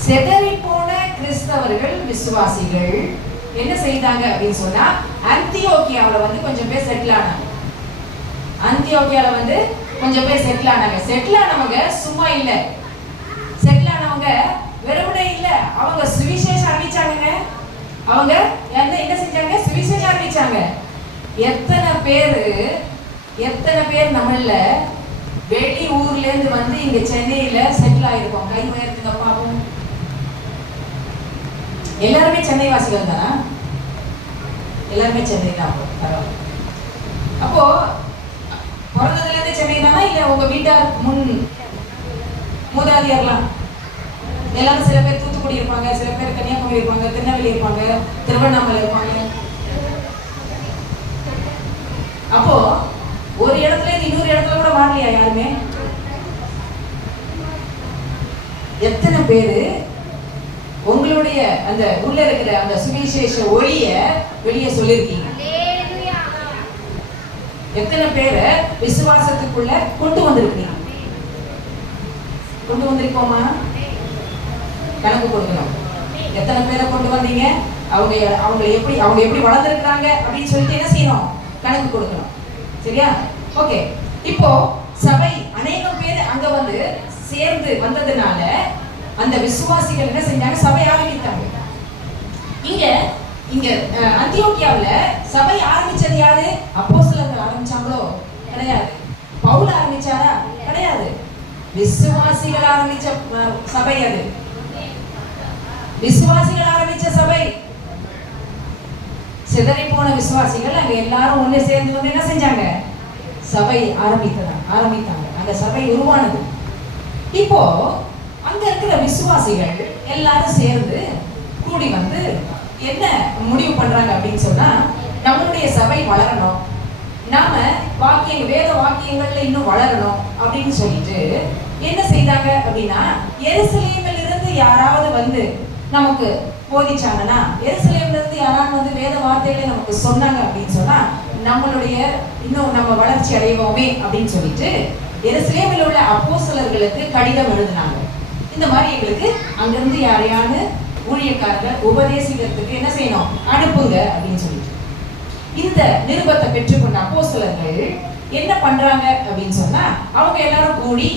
சிதறி போன கிறிஸ்தவர்கள் விசுவாசிகள் என்ன செய்தாங்க அப்படின்னு சொன்னா அந்தியோக்கியாவுல வந்து கொஞ்சம் பேர் செட்டில் ஆனாங்க. அந்தியோக்கியால வந்து கொஞ்சம் பேர் செட்டில் ஆனாங்க. செட்டில் ஆனவங்க சும்மா இல்ல, செட்டில் ஆனவங்க வெறுமனே இல்ல, அவங்க சுவிசேஷம் அறிவிச்சாங்க. அவங்க என்ன செஞ்சாங்க? சுவிசேஷம் அறிவிச்சாங்க. எத்தனை பேர் நம்மள வெளி ஊர்ல இருந்து வந்து இங்க சென்னையில செட்டில் ஆயிருக்கோம்? கை உயர்த்துங்க பாப்போம். எல்லாருமே சென்னை வாசிகள் தானா? எல்லாருமே சென்னை தான். அப்போ பிறந்ததுல இருந்து சென்னை தானா? இல்ல உங்க வீட்டார் மூதாதையர்லாம் எல்லாரும்? சில பேர் தூத்துக்குடி இருப்பாங்க, சில பேர் கன்னியாகுமரி இருப்பாங்க, திருநெல்வேலி இருப்பாங்க, திருவண்ணாமலை இருப்பாங்க. அப்போ ஒரு இடத்துல இருந்து இன்னொரு இடத்துல கூட மாறலையா யாருமே? எத்தனை பேரு உங்களுடைய அந்த உள்ள இருக்கிற அந்த சுவிசேஷ ஒளிய வெளியே சொல்லிருக்கீங்க? எத்தனை பேரை விசுவாசத்துக்குள்ள கொண்டு வந்திருக்கீங்க? கொண்டு வந்திருக்கோமா? கணக்கு கொடுக்கணும். எத்தனை பேரை கொண்டு வந்தீங்க? அவங்க எப்படி வளர்ந்துருக்காங்க அப்படின்னு சொல்லிட்டு என்ன செய்யணும்? கணக்கு கொடுக்கணும். சரியா? ஓகே. இப்போ சபை அநேகம் பேர் அங்க வந்து சேர்ந்து வந்ததுனால அந்த விசுவாசிகள் என்ன செஞ்சாங்க? சபை ஆரம்பித்தாங்க. இங்க அந்தியோக்கியாவுல சபை ஆரம்பிச்சது யாரு? அப்போஸ்தலர்கள் ஆரம்பிச்சாங்களோ? கிடையாது. பவுல் ஆரம்பிச்சாரா? கிடையாது. விசுவாசிகள் ஆரம்பிச்ச சபை அது. விசுவாசிகள் ஆரம்பிச்ச சபை. சிதறி போன விசுவாசிகள் அங்க எல்லாரும் ஒண்ணு சேர்ந்து வந்து என்ன செஞ்சாங்க? சபை ஆரம்பித்தாங்க. அந்த சபை உருவானது. இப்போ அங்க இருக்கிற விசுவாசிகள் எல்லாரும் சேர்ந்து கூடி வந்து என்ன முடிவு பண்றாங்க அப்படின்னு சொன்னா, நம்மளுடைய சபை வளரணும், நாம வேத வாக்கியங்கள்ல இன்னும் வளரணும் அப்படின்னு சொல்லிட்டு என்ன செய்தாங்க அப்படின்னா, எருசலேமில் இருந்து யாராவது வந்து நமக்கு போதிச்சாங்கன்னா, எருசலேம்ல இருந்து யாராவது வந்து வேத வார்த்தைகளை நமக்கு சொன்னாங்க அப்படின்னு சொன்னா நம்மளுடைய இன்னும் நம்ம வளர்ச்சி அடைவோமே அப்படின்னு சொல்லிட்டு எருசலேமில் உள்ள அப்போஸ்தலர்களுக்கு கடிதம் எழுதினாங்க. இந்த மாதிரி எங்களுக்கு அங்கிருந்து யாரையாவது ஊழியக்காரர்கள் உபதேசிக்கிறதுக்கு என்ன செய்யணும்? அனுப்புங்க அப்படின்னு சொல்லிட்டு இந்த நிருபத்தை பெற்றுக்கொண்ட அப்போஸ்தலர்கள் என்ன பண்றாங்க அப்படின்னு சொன்னா, அவங்க எல்லாரும் கூடி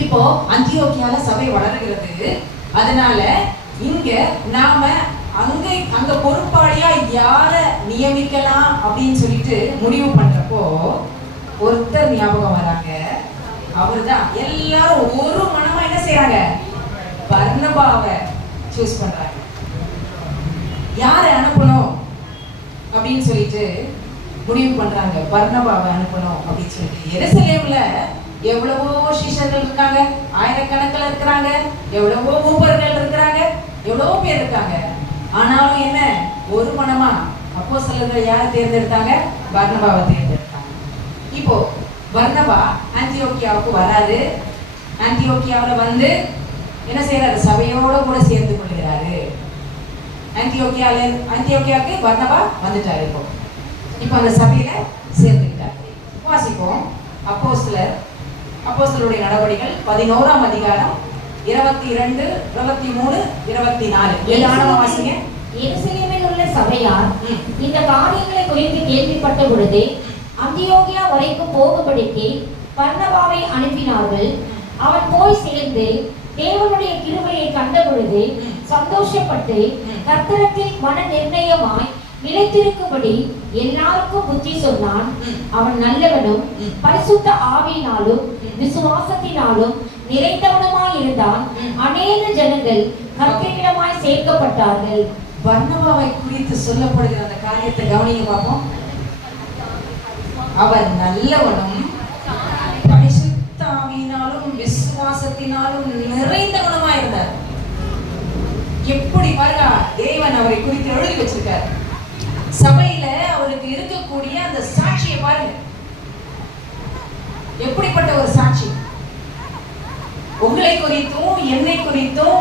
இப்போ அந்தியோக்கியால சபை வளர்கிறது. அதனால இங்க நாம அங்க பொறுப்பாளியா யார நியமிக்கலாம் அப்படின்னு சொல்லிட்டு முடிவு பண்றப்போ ஒருத்தர் ஞாபகம் வராங்க. அவர்தான் எல்லாரும் ஒரு மனமா என்ன செய்யறாங்க? பர்னபாவை சூஸ் பண்றாங்க. யாரை அனுப்பணும் அப்படின்னு சொல்லிட்டு முடிவு பண்றாங்க. பர்னபாவை அனுப்பணும் அப்படின்னு சொல்லிட்டு. எருசலேம்ல எவ்வளவோ சீஷர்கள் இருக்காங்க, ஆயிரக்கணக்கில் இருக்கிறாங்க, எவ்வளவோ மூப்பர்கள் இருக்கிறாங்க, எவ்வளவோ பேர் இருக்காங்க. ஆனாலும் என்ன, ஒரு மனமா அப்போஸ்தலர்கள் யாரை தேர்ந்தெடுத்தாங்க? பர்னபாவை தேர்ந்தெடுத்தாங்க. இப்போ பர்னபா அந்தியோக்கியாவுக்கு வராரு. அந்தியோக்கியாவுல வந்து என்ன செய்யறாரு? சபையோட கூட சேர்ந்து கொள்கிறாரு. அந்தியோக்கியாவுக்கு பர்னபா வந்துட்டாரு. இப்போ அந்த சபையில சேர்ந்துக்கிட்டார். வாசிப்போம். அப்போஸ்தலருடைய நடவடிக்கைகள் 11ஆம் அதிகாரம் 22, 23, 24. எல்லாரும் வாசிங்க. எருசலேமில் உள்ள சபையார் இந்த காரியங்களை குறித்து கேள்விப்பட்ட பொழுது அந்தியோகியா வரைக்கும் போகும்படிக்கு பர்னபாவை அனுப்பினார்கள். அவன் போய் சேர்ந்து தேவனுடைய கிருபையை கண்ட பொழுது சந்தோஷப்பட்டு கர்த்தரில் மன நிர்ணயமாய் நிலைத்திருக்கும்படி எல்லாருக்கும் புத்தி சொன்னான். அவன் நல்லவனும் பரிசுத்த ஆவியினாலும் விசுவாசத்தினாலும் நிறைந்தவனுமாய் இருந்தான். அநேக ஜனங்கள் கர்த்தரிடமாய் சேர்க்கப்பட்டார்கள். பர்னபாவை குறித்து சொல்லப்படுகிற அந்த காரியத்தை கவனிங்க பார்ப்போம். அவர் நல்லவனும் பரிசுத்த ஆவியினாலும் விசுவாசத்தினாலும் நிறைந்தவனுமாய் இருந்தார். எப்படி பாருங்க, தேவன் அவரை குறித்து எழுதி வச்சிருக்கார். சபையில அவருக்கு இருக்கக்கூடிய அந்த சாட்சியை பாருங்க. எப்படிப்பட்ட ஒரு சாட்சி! உங்களை குறித்தும் என்னை குறித்தும்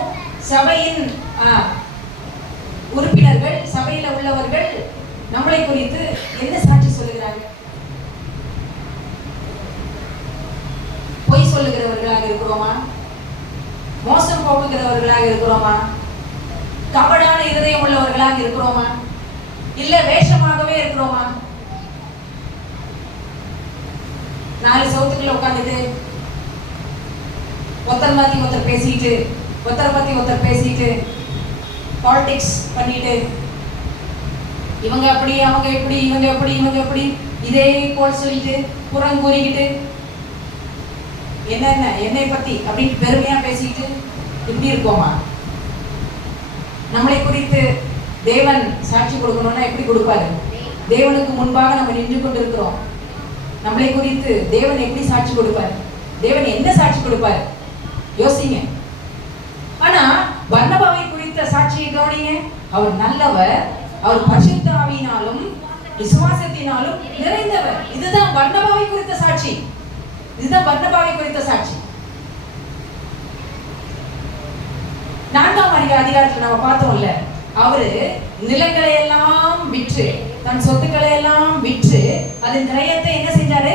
சபையின் உறுப்பினர்கள், சபையில உள்ளவர்கள் நம்மளை குறித்து என்ன சாட்சி சொல்லுகிறாங்க? பொய் சொல்லுகிறவர்களாக இருக்கிறோமா? மோசம் போக்குகிறவர்களாக இருக்கிறோமா? கபடான இருதயம் உள்ளவர்களாக இருக்கிறோமா? இல்ல வேஷமாகவே இருக்கிறோமா? 4 சவுத்துக்குள்ள உட்காந்துட்டு ஒருத்தர் மாத்தி ஒருத்தர் பேசிட்டு பாலிடிக்ஸ் பண்ணிட்டு இவங்க அப்படி அவங்க எப்படி இவங்க எப்படி இதே போல் சொல்லிட்டு புறம் கூறிக்கிட்டு என்னை பத்தி அப்படின்னு பெருமையா பேசிட்டு இப்படி இருக்கோமா? நம்மளை குறித்து தேவன் சாட்சி கொடுக்கணும்னா எப்படி கொடுப்பாரு? தேவனுக்கு முன்பாக நம்ம நின்று கொண்டிருக்கிறோம். நம்மளை குறித்து தேவன் எப்படி சாட்சி கொடுப்பார்? தேவன் என்ன சாட்சி கொடுப்பார்? யோசிங்க. ஆனா பர்னபாவை குறித்த சாட்சியை கவனிங்க. அவர் நல்லவர், அவர் பரிசுத்த ஆவியினாலும் விசுவாசத்தினாலும் நிறைந்தவர். இதுதான் பர்னபாவை குறித்த சாட்சி. 4ஆம் அதிகாரத்துல நம்ம பார்த்தோம்ல, அவரு நிலங்களை எல்லாம் விற்று, தன் சொத்துக்களை எல்லாம் விற்று அதன் கிரயத்தை என்ன செஞ்சாரு?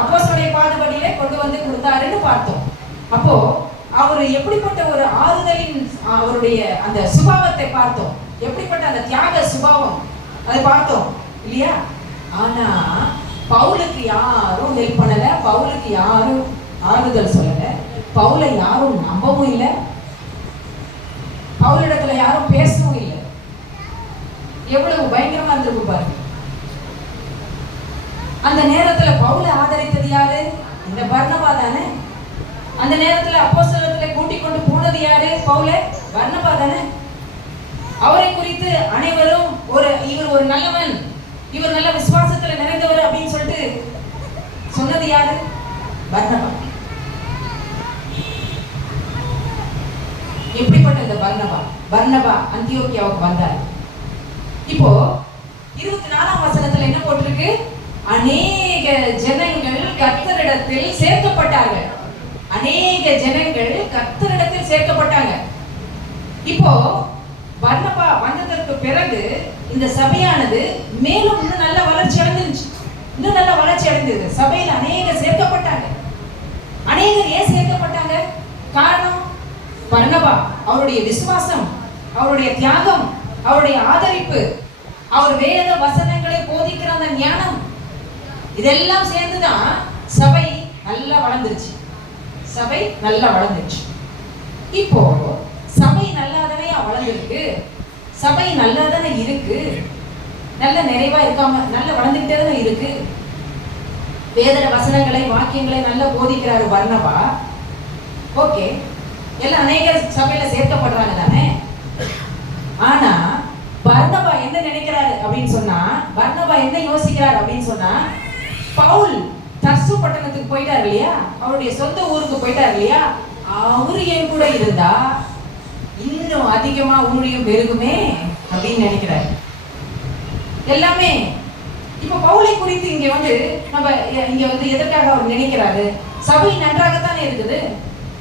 அப்போஸ்தலருடைய பாதபடியிலே கொண்டு வந்து கொடுத்தாருன்னு பார்த்தோம். அப்போ அவர் எப்படிப்பட்ட ஒரு ஆறுதலின் அவருடைய அந்த சுபாவத்தை பார்த்தோம். எப்படிப்பட்ட அந்த தியாக சுபாவம் அதை பார்த்தோம் இல்லையா? ஆனா பவுலுக்கு யாரும் ஹெல்ப் பண்ணல, பவுலுக்கு யாரும் ஆறுதல் சொல்லல, பவுலை யாரும் நம்பவும் இல்லை, பவுலிடத்துல யாரும் பேசவும் இல்லை. எவ்வளவு பயங்கரமா இருந்திருக்கு பாருங்க. அந்த நேரத்துல பவுலை ஆதரித்தது யாரு? இந்த பர்னபா தானே. அந்த நேரத்துல அப்போஸ்தலர்களை கூட்டிக் கொண்டு போனது யாரு? பவுலை, பர்னபா தானே. அவரை குறித்து அனைவரும் இவர் ஒரு நல்லவன், இவர் நல்ல விசுவாசத்துல நிறைந்தவர் அப்படின்னு சொல்லிட்டு சொன்னது யாரு? பர்னபா. எப்படிப்பட்ட இந்த பர்னபா அந்தியோக்கியாவுக்கு வந்தார். இப்போ 24ஆம் வசனத்துல என்ன போட்டிருக்கு? அநேக ஜனங்கள் கர்த்தரிடத்தில் சேர்க்கப்பட்டார்கள். இப்போ பர்னபா வந்ததற்கு பிறகு இந்த சபையானது மேலும் இன்னும் நல்ல வளர்ச்சி அடைந்தது. சபையில் அநேகர் சேர்க்கப்பட்டாங்க. அநேகர் ஏன் சேர்க்கப்பட்டாங்க? காரணம் பர்னபா, அவருடைய விசுவாசம், அவருடைய தியாகம், அவருடைய ஆதரிப்பு, அவர் வேத வசனங்களை போதிக்கிற அந்த ஞானம், இதெல்லாம் சேர்ந்துதான் சபை நல்லா வளர்ந்துருச்சு. இப்போ சபை நல்லாதானே வளர்ந்துருக்கு, சபை நல்லாதானே இருக்கு, நல்ல நிறைவா இருக்காம நல்ல வளர்ந்துகிட்டே தானே இருக்கு. வேத வசனங்களை வாக்கியங்களை நல்லா போதிக்கிறாரு பர்னபா. ஓகே, எல்லாம் அநேகர் சபையில சேர்க்கப்படுறாங்க தானே. ஆனா பர்னபா என்ன நினைக்கிறாரு அப்படின்னு சொன்னா, பர்னபா என்ன யோசிக்கிறார் அப்படின்னு சொன்னா, பவுல் தர்சு பட்டணத்துக்கு போயிட்டார் இல்லையா, அவருடைய சொந்த ஊருக்கு போயிட்டார் இல்லையா, அவரு என் கூட இருந்தா இன்னும் அதிகமா ஊழியம் பெருகுமே அப்படின்னு நினைக்கிறாரு. எல்லாமே இப்ப பவுலை குறித்து இங்க எதற்காக அவர் நினைக்கிறாரு? சபை நன்றாகத்தானே இருக்குது,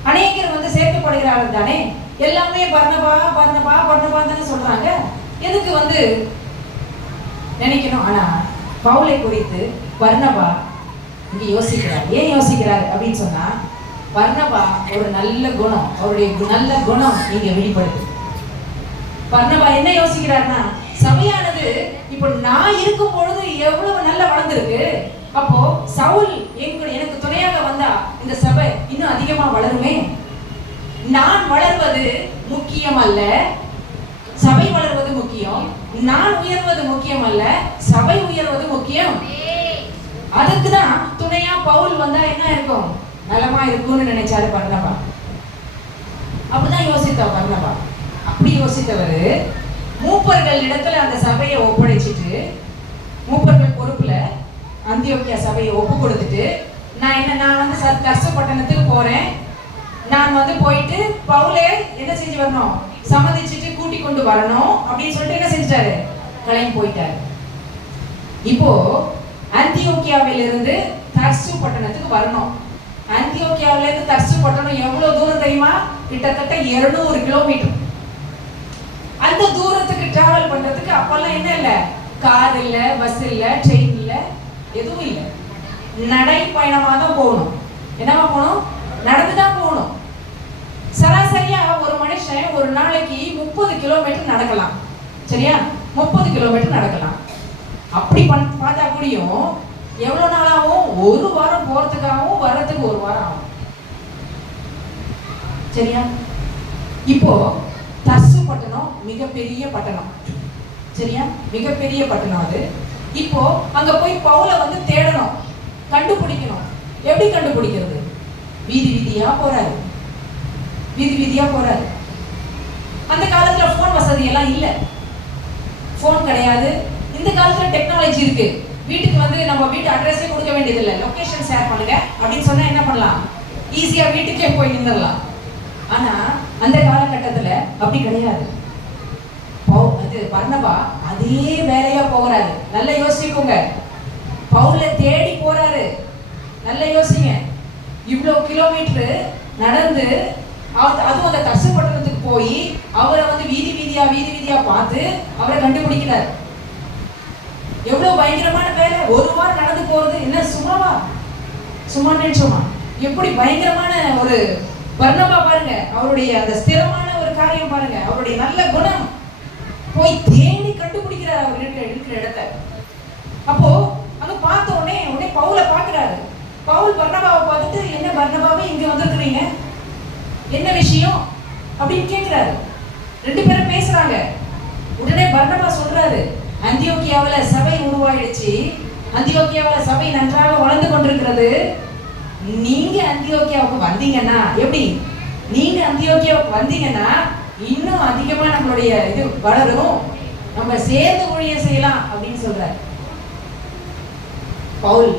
அநேகர் சேர்க்கப்படுகிறார்கள் தானே. எல்லாமே பர்னபா தானே சொல்றாங்க. எதுக்கு நினைக்கணும்? ஆனா பவுலை குறித்து பர்னபா இங்க யோசிக்கிறார். ஏன் யோசிக்கிறார் அப்படின்னு சொன்னா, பர்னபா ஒரு நல்ல குணம், அவருடைய நல்ல குணம் இங்க வெளிப்படுது. பர்னபா என்ன யோசிக்கிறார்னா, சபையானது இப்ப நான் இருக்கும் பொழுது எவ்வளவு நல்லா வளர்ந்துருக்கு, அப்போ சவுல் எனக்கு துணையாக வந்தா இந்த சபை இன்னும் அதிகமா வளருமே. நான் வளர்வது முக்கியம் அல்ல, சபை வளர்வது முக்கியம். நான் உயர்வது முக்கியம் அல்ல, சபை உயர்வது முக்கியம். அதுக்குதான் துணையா பவுல் வந்தா என்ன இருக்கும், நலமா இருக்கும்னு நினைச்சாரு பர்னபா. அப்படிதான் யோசித்தா பர்னபா. அப்படி யோசித்தவர் மூப்பர்கள் இடத்துல அந்த சபையை ஒப்படைச்சிட்டு, மூப்பர்கள் பொறுப்புல அந்தியோக்கியா சபையை ஒப்பு கொடுத்துட்டு, நான் தர்சு பட்டணத்துக்கு போறேன், நான் போயிட்டு பவுலே என்ன செஞ்சு வரணும், சம்மதிச்சுட்டு கூட்டி கொண்டு வரணும் அப்படின்னு சொல்லிட்டு என்ன செஞ்சாரு, கிளம்பி போயிட்டாரு. இப்போ அந்தியோக்கியாவிலிருந்து தர்சு பட்டணத்துக்கு வரணும். அந்தியோக்கியாவிலிருந்து தர்சு பட்டணம் எவ்வளவு தூரம் தெரியுமா? கிட்டத்தட்ட 200 கிலோமீட்டர். அந்த தூரத்துக்கு டிராவல் பண்றதுக்கு அப்பெல்லாம் என்ன இல்ல, கார் இல்ல, பஸ் இல்ல, ட்ரெயின் இல்ல, எதுவும் இல்ல. நடை பயணமா தான் போகணும். என்னவா போகணும்? நடந்துதான் போகணும். சராசரியா ஒரு மணி மனுஷன் ஒரு நாளைக்கு 30 கிலோமீட்டர் நடக்கலாம். சரியா? 30 கிலோமீட்டர் நடக்கலாம். அப்படி பார்த்தா கூடயும் எவ்வளவு நாள் ஆகும்? ஒரு வாரம் போறதுக்காகவும் வர்றதுக்கு ஒரு வாரம் ஆகும். சரியா? இப்போ தர்சு பட்டணம் மிகப்பெரிய பட்டணம். சரியா? மிகப்பெரிய பட்டணம் அது. இப்போ அங்க போய் பவுலை வந்து தேடணும், கண்டுபிடிக்கணும். எப்படி கண்டுபிடிக்கிறது? வீதி வீதியா போறாரு, வீதி வீதியா போறாரு. அந்த காலத்துல போன் வசதி எல்லாம் இல்ல, போன் கிடையாது. இந்த காலத்துல டெக்னாலஜி இருக்கு. வீட்டுக்கு வந்து நம்ம வீட்டு அட்ரஸே கொடுக்க வேண்டியது இல்லை, லொகேஷன் ஷேர் பண்ணுங்க அப்படின்னு சொன்னா என்ன பண்ணலாம்? ஈஸியா வீட்டுக்கே போய் நின்றுடலாம். ஆனா அந்த காலகட்டத்துல அப்படி கிடையாது. பர்னபா அதே வேலையா போகிறாரு. நல்லா யோசிக்கோங்க. பவுலை தேடி போறாரு. நல்லா யோசிங்க. இவ்வளவு கிலோமீட்டர் நடந்து அதுவும் அந்த தர்சு பட்டணத்துக்கு போய் அவரை வந்து வீதி வீதியா பார்த்து அவரை கண்டுபிடிக்கிறார். எவ்வளவு பயங்கரமான வேலை! ஒரு வாரம் நடந்து போறது என்ன சும்மாவா? சும்மா நினைச்சோமா? எப்படி பயங்கரமான ஒரு பர்னபா பாருங்க. அவருடைய அந்த ஸ்திரமான ஒரு காரியம் பாருங்க. அவருடைய நல்ல குணம். போய் தேடி கண்டுபிடிக்கிறார் அவர் இருக்கிற இடத்த. அப்போ அங்க பார்த்த உடனே பவுலை பார்க்கிறாரு. பவுல் பர்னபாவை பார்த்துட்டு, என்ன பர்னபாவே இங்க வந்திருக்கிறீங்க, என்ன விஷயம் அப்படின்னு கேட்கிறாரு. ரெண்டு பேரும் பேசுறாங்க. உடனே பர்னபா சொல்றாரு, அந்தியோக்கியாவுல சபை உருவாயிடுச்சு, அந்தியோக்கியாவுல சபை நன்றாக வளர்ந்து கொண்டிருக்கிறது. நீங்க அந்தியோக்கியாவுக்கு வந்தீங்கன்னா எப்படி? நீங்க அந்தியோக்கியாவுக்கு வந்தீங்கன்னா இன்னும் அதிகமா நம்மளுடைய இது வளரும், நம்ம சேர்ந்து ஊழியம் செய்யலாம் அப்படின்னு சொல்றாரு. பவுல்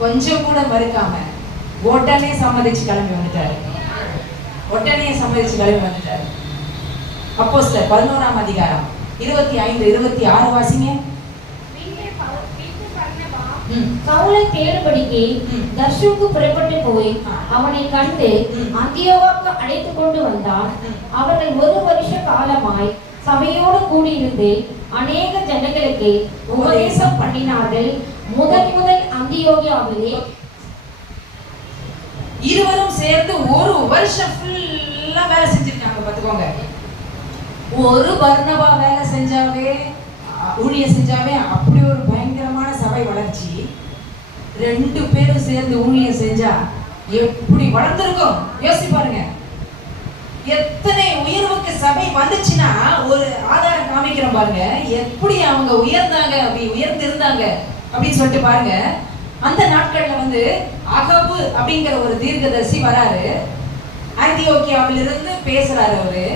கொஞ்சம் கூட மறுக்காம உடனே சம்மதிச்சு கிளம்பி வந்துட்டாரு. அப்போஸ்தலர் 11ஆம் அதிகாரம் 25, 26 வாசிங்க. பவுலை தேடும்படிக்கு தர்சுக்கு புறப்பட்டு போய் அவனை கண்டு அந்தியோகாவுக்கு அழைத்து கொண்டு வந்தார். அவர்கள் 1 வருஷ காலமாய் சபையோடு கூடியிருந்து அநேக ஜனங்களுக்கு உபதேசம் பண்ணினார்கள். முதல் அந்தியோகியாவிலே இருவரும் சேர்ந்து 1 வருஷம் ஃபுல்லா வேலை செஞ்சிருக்காங்க. பாத்துக்கோங்க. ஒரு பர்னபா வேலை செஞ்சாவே, ஊழியம் செஞ்சாவே அப்படி ஒரு பயங்கரமான சபை வளர்ச்சி. 2 பேரும் சேர்ந்து ஊழியம் செஞ்சா எப்படி வளர்ந்துருக்கும் யோசிச்சு பாருங்க. எத்தனை உயர்வுக்கு சபை வந்துச்சுன்னா ஒரு ஆதாரம் காமிக்கிறோம் பாருங்க. எப்படி அவங்க உயர்ந்தாங்க, அப்படி உயர்ந்திருந்தாங்க அப்படின்னு சொல்லிட்டு பாருங்க. அந்த நாட்கள்ல வந்து அகபு அப்படிங்கிற ஒரு தீர்க்கதரிசி வராரு. அந்தியோக்கியாவிலிருந்து பேசுறாரு அவரு.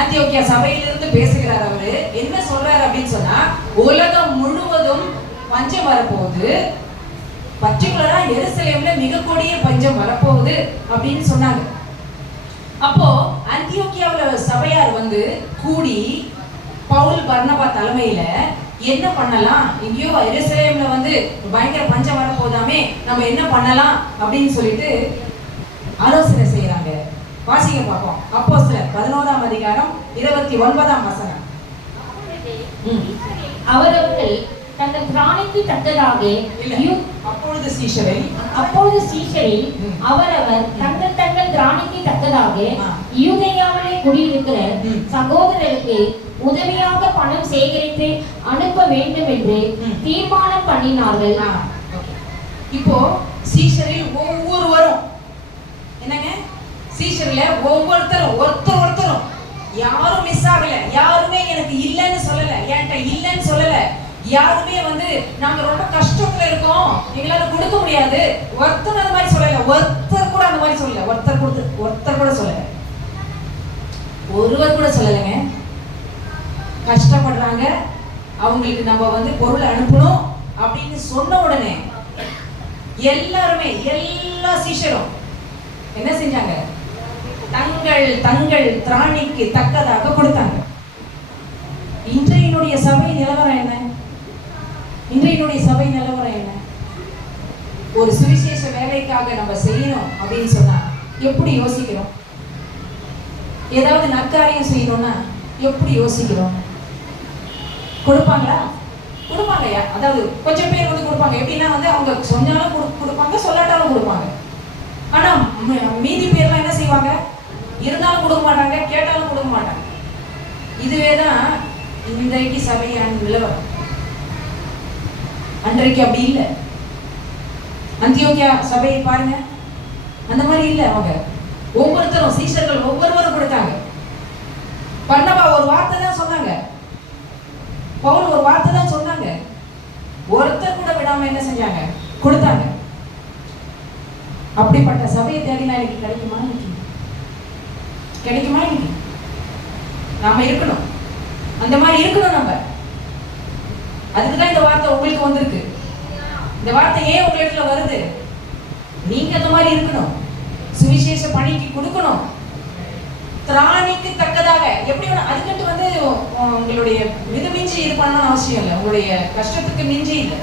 அந்தியோக்கியா சபையிலிருந்து பேசுகிறார் அவரு. என்ன சொல்றாரு அப்படின்னு சொன்னா, உலகம் முழுவதும் பஞ்சம் வரப்போகுது, பர்டிகுலரா எருசலேம்ல மிக கொடிய பஞ்சம் வரப்போகுது அப்படின்னு சொன்னாங்க. அப்போ அந்தியோக்கியாவுல சபையார் வந்து கூடி பவுல் பர்னபா தலைமையில என்ன பண்ணலாம், எங்கேயோ எருசலேம்ல வந்து பயங்கர பஞ்சம் வரப்போதாமே, நம்ம என்ன பண்ணலாம் அப்படின்னு சொல்லிட்டு ஆலோசனை செய்யறாங்க. வாசிக்க பார்ப்போம். அப்போஸ்தலர் 11ஆம் அதிகாரம் 29ஆம் வசனம். அவர்கள் தங்கள் திராணிக்கு தக்கதாக அப்பொழுது சீஷரில் அவரவர் தங்கள் திராணிக்கு தக்கதாக யூதேயாவிலே குடியிருக்கிற சகோதரருக்கு உதவியாக பணம் சேகரித்து அனுப்ப வேண்டும் என்று தீர்மானம் பண்ணினார்கள். இப்போ சீஷரில் ஒவ்வொருவரும் என்னங்க, சீஷர்ல ஒருத்தரும் யாரும் மிஸ் ஆகல. யாருமே எனக்கு இல்லைன்னு சொல்லல, என்கிட்ட இல்லைன்னு சொல்லல. யாருமே வந்து நாங்க ரொம்ப கஷ்டத்துல இருக்கோம், எங்களால கொடுக்க முடியாது, ஒருத்தர் அந்த மாதிரி சொல்லல. ஒருத்தர் கூட அந்த மாதிரி சொல்லல. ஒருத்தர் கூட சொல்லல. ஒருவர் கூட சொல்லலைங்க. கஷ்டப்படுறாங்க, அவங்களுக்கு நம்ம வந்து பொருள் அனுப்பணும் அப்படின்னு சொன்ன உடனே எல்லாருமே, எல்லா சீஷரும் என்ன செஞ்சாங்க? தங்கள் திராணிக்கு தக்கதாக கொடுத்தாங்க. இன்றையினுடைய சபை நிலவரம் என்ன? ஒரு சுவிசேஷ வேலைக்காக நம்ம செய்யணும் அப்படின்னு சொன்னா எப்படி யோசிக்கிறோம்? ஏதாவது நற்காரியம் செய்யணும்னா எப்படி யோசிக்கிறோம்? கொடுப்பாங்களா? கொடுப்பாங்கய்யா. அதாவது கொஞ்சம் பேர் வந்து கொடுப்பாங்க. எப்படின்னா வந்து அவங்க சொன்னாலும் கொடுப்பாங்க, சொல்லாட்டாலும் கொடுப்பாங்க. ஆனா மீதி பேர்லாம் என்ன செய்வாங்க? இருந்தாலும் கொடுக்க மாட்டாங்க, கேட்டாலும் கொடுக்க மாட்டாங்க. இதுவே தான் இன்றைக்கு சபையான நிலவரம். அன்றைக்கு அப்படி இல்லை. அந்தியோக்கியா சபையை பாருங்க, அந்த மாதிரி இல்லை. அவங்க ஒவ்வொருத்தரும் சீஷர்கள் ஒவ்வொருவரும் கொடுத்தாங்க. பர்னபா ஒரு வார்த்தை தான் சொன்னாங்க, பவுல் ஒரு வார்த்தை தான் சொன்னாங்க, ஒருத்தர் கூட விடாம என்ன செஞ்சாங்க, கொடுத்தாங்க. அப்படிப்பட்ட சபையை தேடினா இன்னைக்கு கிடைக்குமா? கிடைக்குமா? இன்னைக்கு நாம இருக்கணும், அந்த மாதிரி இருக்கணும் நம்ம. அதுக்குதான் இந்த வார்த்தை உங்களுக்கு வந்திருக்கு. இந்த வார்த்தை ஏன் உங்க இடத்துல வருது? நீங்க அந்த மாதிரி இருக்கணும், சுவிசேஷ பணிக்கு கொடுக்கணும், திராணிக்கு தக்கதாக. எப்படி அதுக்கிட்டு வந்து உங்களுடைய மிஞ்சி இருப்பான்னு அவசியம் இல்லை, உங்களுடைய கஷ்டத்துக்கு மிஞ்சி இல்லை.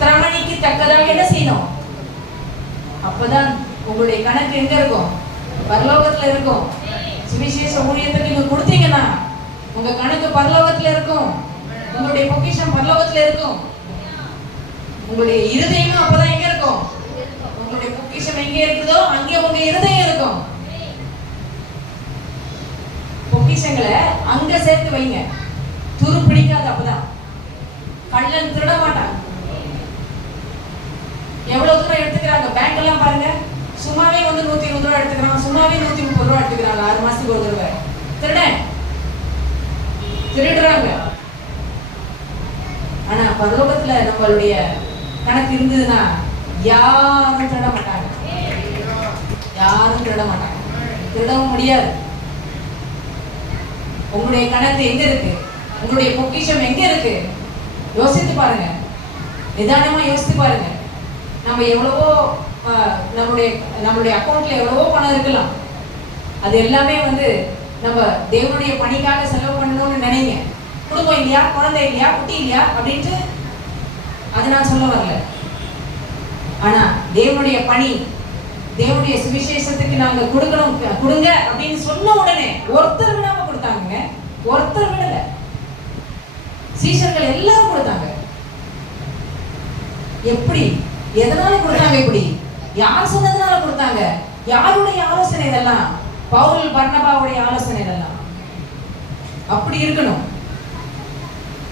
திராணிக்கு தக்கதாக என்ன செய்யணும்? அப்பதான் உங்களுடைய கணக்கு எங்க இருக்கும்? பரலோகத்துல இருக்கும். சுவிசேஷ ஊழியத்துக்கு நீங்க கொடுத்தீங்கன்னா உங்க கணக்கு பரலோகத்துல இருக்கும், உங்களுடைய பொக்கிஷம் பரலோகத்துல இருக்கும். உங்களுடைய இருதயமும் அப்பதான் எங்க இருக்கும்? உங்களுடைய பொக்கிஷம் எங்க இருக்குதோ அங்கே உங்க இருதயம் இருக்கும். பொக்கிஷங்களை அங்க சேர்த்து வைங்க, துரு பிடிக்காது. அப்பதான் கள்ளன் திருட மாட்டான். எவ்வளவு தூரம் எடுத்துக்கிறாங்க பேங்க் எல்லாம் பாருங்க, சும்மாவே வந்து 120 ரூபா எடுத்துக்கிறான், சும்மாவே 130 ரூபா எடுத்துக்கிறாங்க 6 மாசத்துக்கு ஒரு தடவை. திருடுறாங்க. ஆனா பரலோகத்துல நம்மளுடைய கணக்கு இருந்ததுன்னா யாரும் திருட மாட்டாங்க, யாரும் திருட மாட்டாங்க, திருடவும் முடியாது. உங்களுடைய கணக்கு எங்க இருக்கு? உங்களுடைய பொக்கிஷம் எங்க இருக்கு? யோசித்து பாருங்க, நிதானமா யோசித்து பாருங்க. நம்ம எவ்வளவோ நம்மளுடைய அக்கௌண்ட்ல எவ்வளவோ பணம் இருக்கலாம், அது எல்லாமே வந்து நம்ம தேவனுடைய பணிக்காக செலவு பண்ணணும்னு நினைங்க. குடும்பம் இல்லையா, குழந்தை இல்லையா, குட்டி இல்லையா அப்படின்ட்டு அது நான் சொல்ல வரல. ஆனா தேவனுடைய பணி, தேவனுடைய சுவிசேஷத்துக்கு நாங்க கொடுக்கணும், கொடுங்க அப்படின்னு சொன்ன உடனே ஒருத்தர் விடாம கொடுத்தாங்க, ஒருத்தர் விடல. சீஷர்கள் எல்லாரும் கொடுத்தாங்க. எப்படி, எதனால கொடுத்தாங்க? இப்படி யார் சொன்னதுனால கொடுத்தாங்க? யாருடைய ஆலோசனை இதெல்லாம்? பவுல் பர்னபாவுடைய ஆலோசனை இதெல்லாம். அப்படி இருக்கணும்.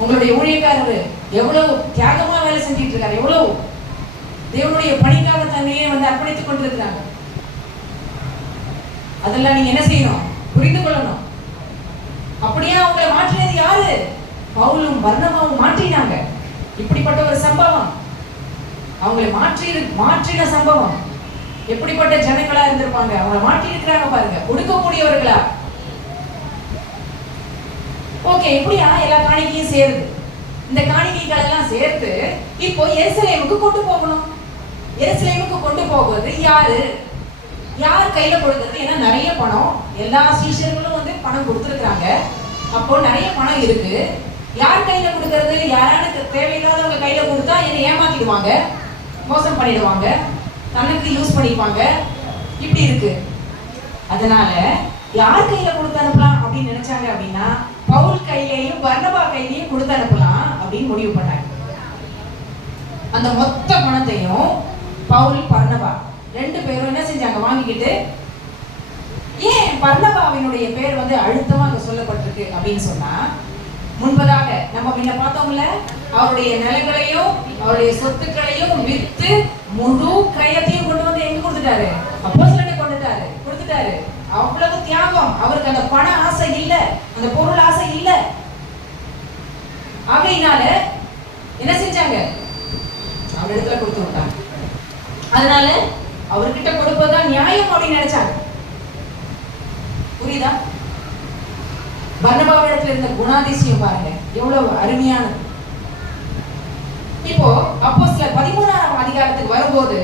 உங்களுடைய ஊழியக்காரர் எவ்வளவு தியாகமா வேலை செஞ்சிட்டு இருக்காரு, எவ்வளவு தேவனுடைய பணிக்காக தன்னையே வந்து அர்ப்பணித்துக் கொண்டிருக்கிறாங்க. அதெல்லாம் நீங்க என்ன செய்யணும்? புரிந்து கொள்ளணும். அப்படியே அவங்களை மாற்றினது யாரு? பவுலும் பர்னபாவும் மாற்றினாங்க. இப்படிப்பட்ட ஒரு சம்பவம், அவங்களை மாற்றின சம்பவம். எப்படிப்பட்ட ஜனங்களா இருந்திருப்பாங்க, அவங்களை மாற்றி இருக்கிறாங்க பாருங்க, கொடுக்கக்கூடியவர்களா. ஓகே, இப்படியா எல்லா காணிக்கையும் சேருது. இந்த காணிக்கைகள் எல்லாம் சேர்த்து இப்போ எருசலேமுக்கு கொண்டு போகணும். எருசலேமுக்கு கொண்டு போவது யாரு? யார் கையில கொடுக்கிறது? ஏன்னா நிறைய பணம், எல்லா சீஷர்களும் வந்து பணம் கொடுத்துருக்காங்க. அப்போ நிறைய பணம் இருக்கு. யார் கையில கொடுக்கறது? யாரானுக்கு தேவையில்லாதவங்க கையில கொடுத்தா என்ன ஏமாத்திடுவாங்க, மோசம் பண்ணிடுவாங்க, தனக்கு யூஸ் பண்ணிப்பாங்க. இப்படி இருக்கு. அதனால யார் கையில கொடுத்து அனுப்பலாம் அப்படின்னு நினைச்சாங்க அப்படின்னா பவுல் கையிலையும் பர்னபா கையிலையும் கொடுத்து அனுப்பலாம் அப்படின்னு முடிவு பண்ணாங்க. அந்த மொத்த பணத்தையும் பவுல் பர்னபா 2 பேரும் என்ன செஞ்சாங்க? வாங்கிக்கிட்டு. ஏன் பர்னபாவினுடைய பேர் வந்து அழுத்தமா அங்க சொல்லப்பட்டிருக்கு அப்படின்னு சொன்னா, முன்பதாக நம்ம முன்ன பார்த்தோம்ல, அவருடைய நிலங்களையும் அவருடைய சொத்துக்களையும் வித்து முழு கிரயத்தையும் கொண்டு வந்து எங்க கொடுத்துட்டாரு? அப்போஸ்தலனுக்கு கொடுத்துட்டாரு. அவ்வளவு தியாகம். அவருக்கு அந்த பண ஆசை இல்ல, அந்த பொருள் ஆசை இல்ல. ஆகையினால என்ன செஞ்சாங்க? அவரிடத்துல கொடுத்து விட்டாங்க. அதனால அவர்கிட்ட கொடுப்பதுதான் நியாயம் அப்படின்னு நினைச்சாங்க. புரியுதா? பர்னபாவிடத்துல இருந்த குணாதிசயம் பாருங்க எவ்வளவு அருமையானது. இப்போ அப்போஸ்தலர் 13ஆம் அதிகாரத்துக்கு வரும்போது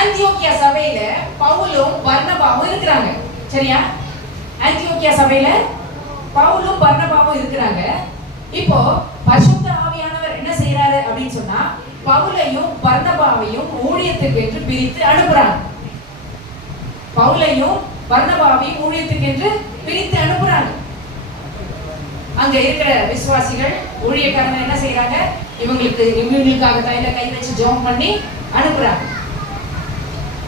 அந்தியோக்கியா சபையில பவுலும் பர்னபாவும் இருக்கிறாங்க. சரியா? அந்தியோக்கியா சபையில பவுலும் பர்னபாவும் இருக்கிறாங்க. இப்போ பரிசுத்த ஆவியானவர் என்ன செய்யறாரு அப்படின்னு சொன்னா, பவுலையும் பர்னபாவையும் ஊழியத்துக்கு என்று பிரித்து அனுப்புறாங்க. பவுலையும் பர்னபாவையும் ஊழியத்துக்கு என்று பிரித்து அனுப்புறாங்க. அங்க இருக்கிற விசுவாசிகள் ஊழியக்காரங்க என்ன செய்யறாங்க? இவங்களுக்காக தைல கை வச்சு ஜெபம் பண்ணி அனுப்புறாங்க.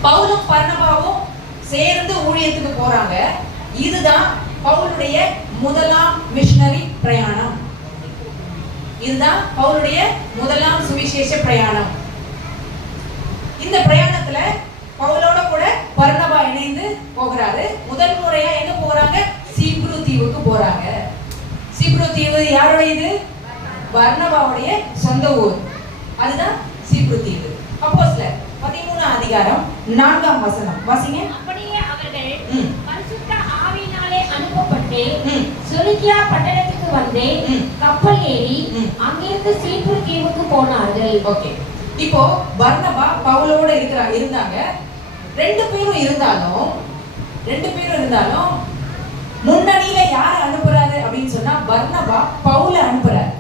பவுலும் பர்னபாவும் சேர்ந்து ஊழியத்துக்கு போறாங்க. இதுதான் பவுலுடைய முதலாம் மிஷனரி பிரயாணம். இதுதான் பவுலுடைய முதலாம் சுவிசேஷ பிரயாணம். இந்த பிரயாணத்துல பவுலோட கூட பர்னபா இணைந்து போகிறாரு. முதல் முறையா எங்க போறாங்க? சீப்ரு தீவுக்கு போறாங்க. சீப்ரு தீவு யாருடையது? பர்னபாவுடைய சொந்த ஊர். அதுதான் சீப்ரு தீவு. அப்போஸ்தலர் 13ஆம் அதிகாரம் 4ஆம் வசனம் வாசிங்க. அப்படியே அவர்கள் பரிசுத்த ஆவியினாலே அனுப்பப்பட்டு செலுக்கியா பட்டணத்துக்கு வந்து கப்பல் ஏறி அங்கிருந்து சீப்ரு தீவுக்கு போனார்கள். ஓகே, இப்போ பர்னபா பவுலோட இருந்தாங்க. ரெண்டு பேரும் இருந்தாலும் முன்னணியில யாரை அனுப்புறாரு அப்படின்னு சொன்னா பர்னபா பவுல அனுப்புறாரு.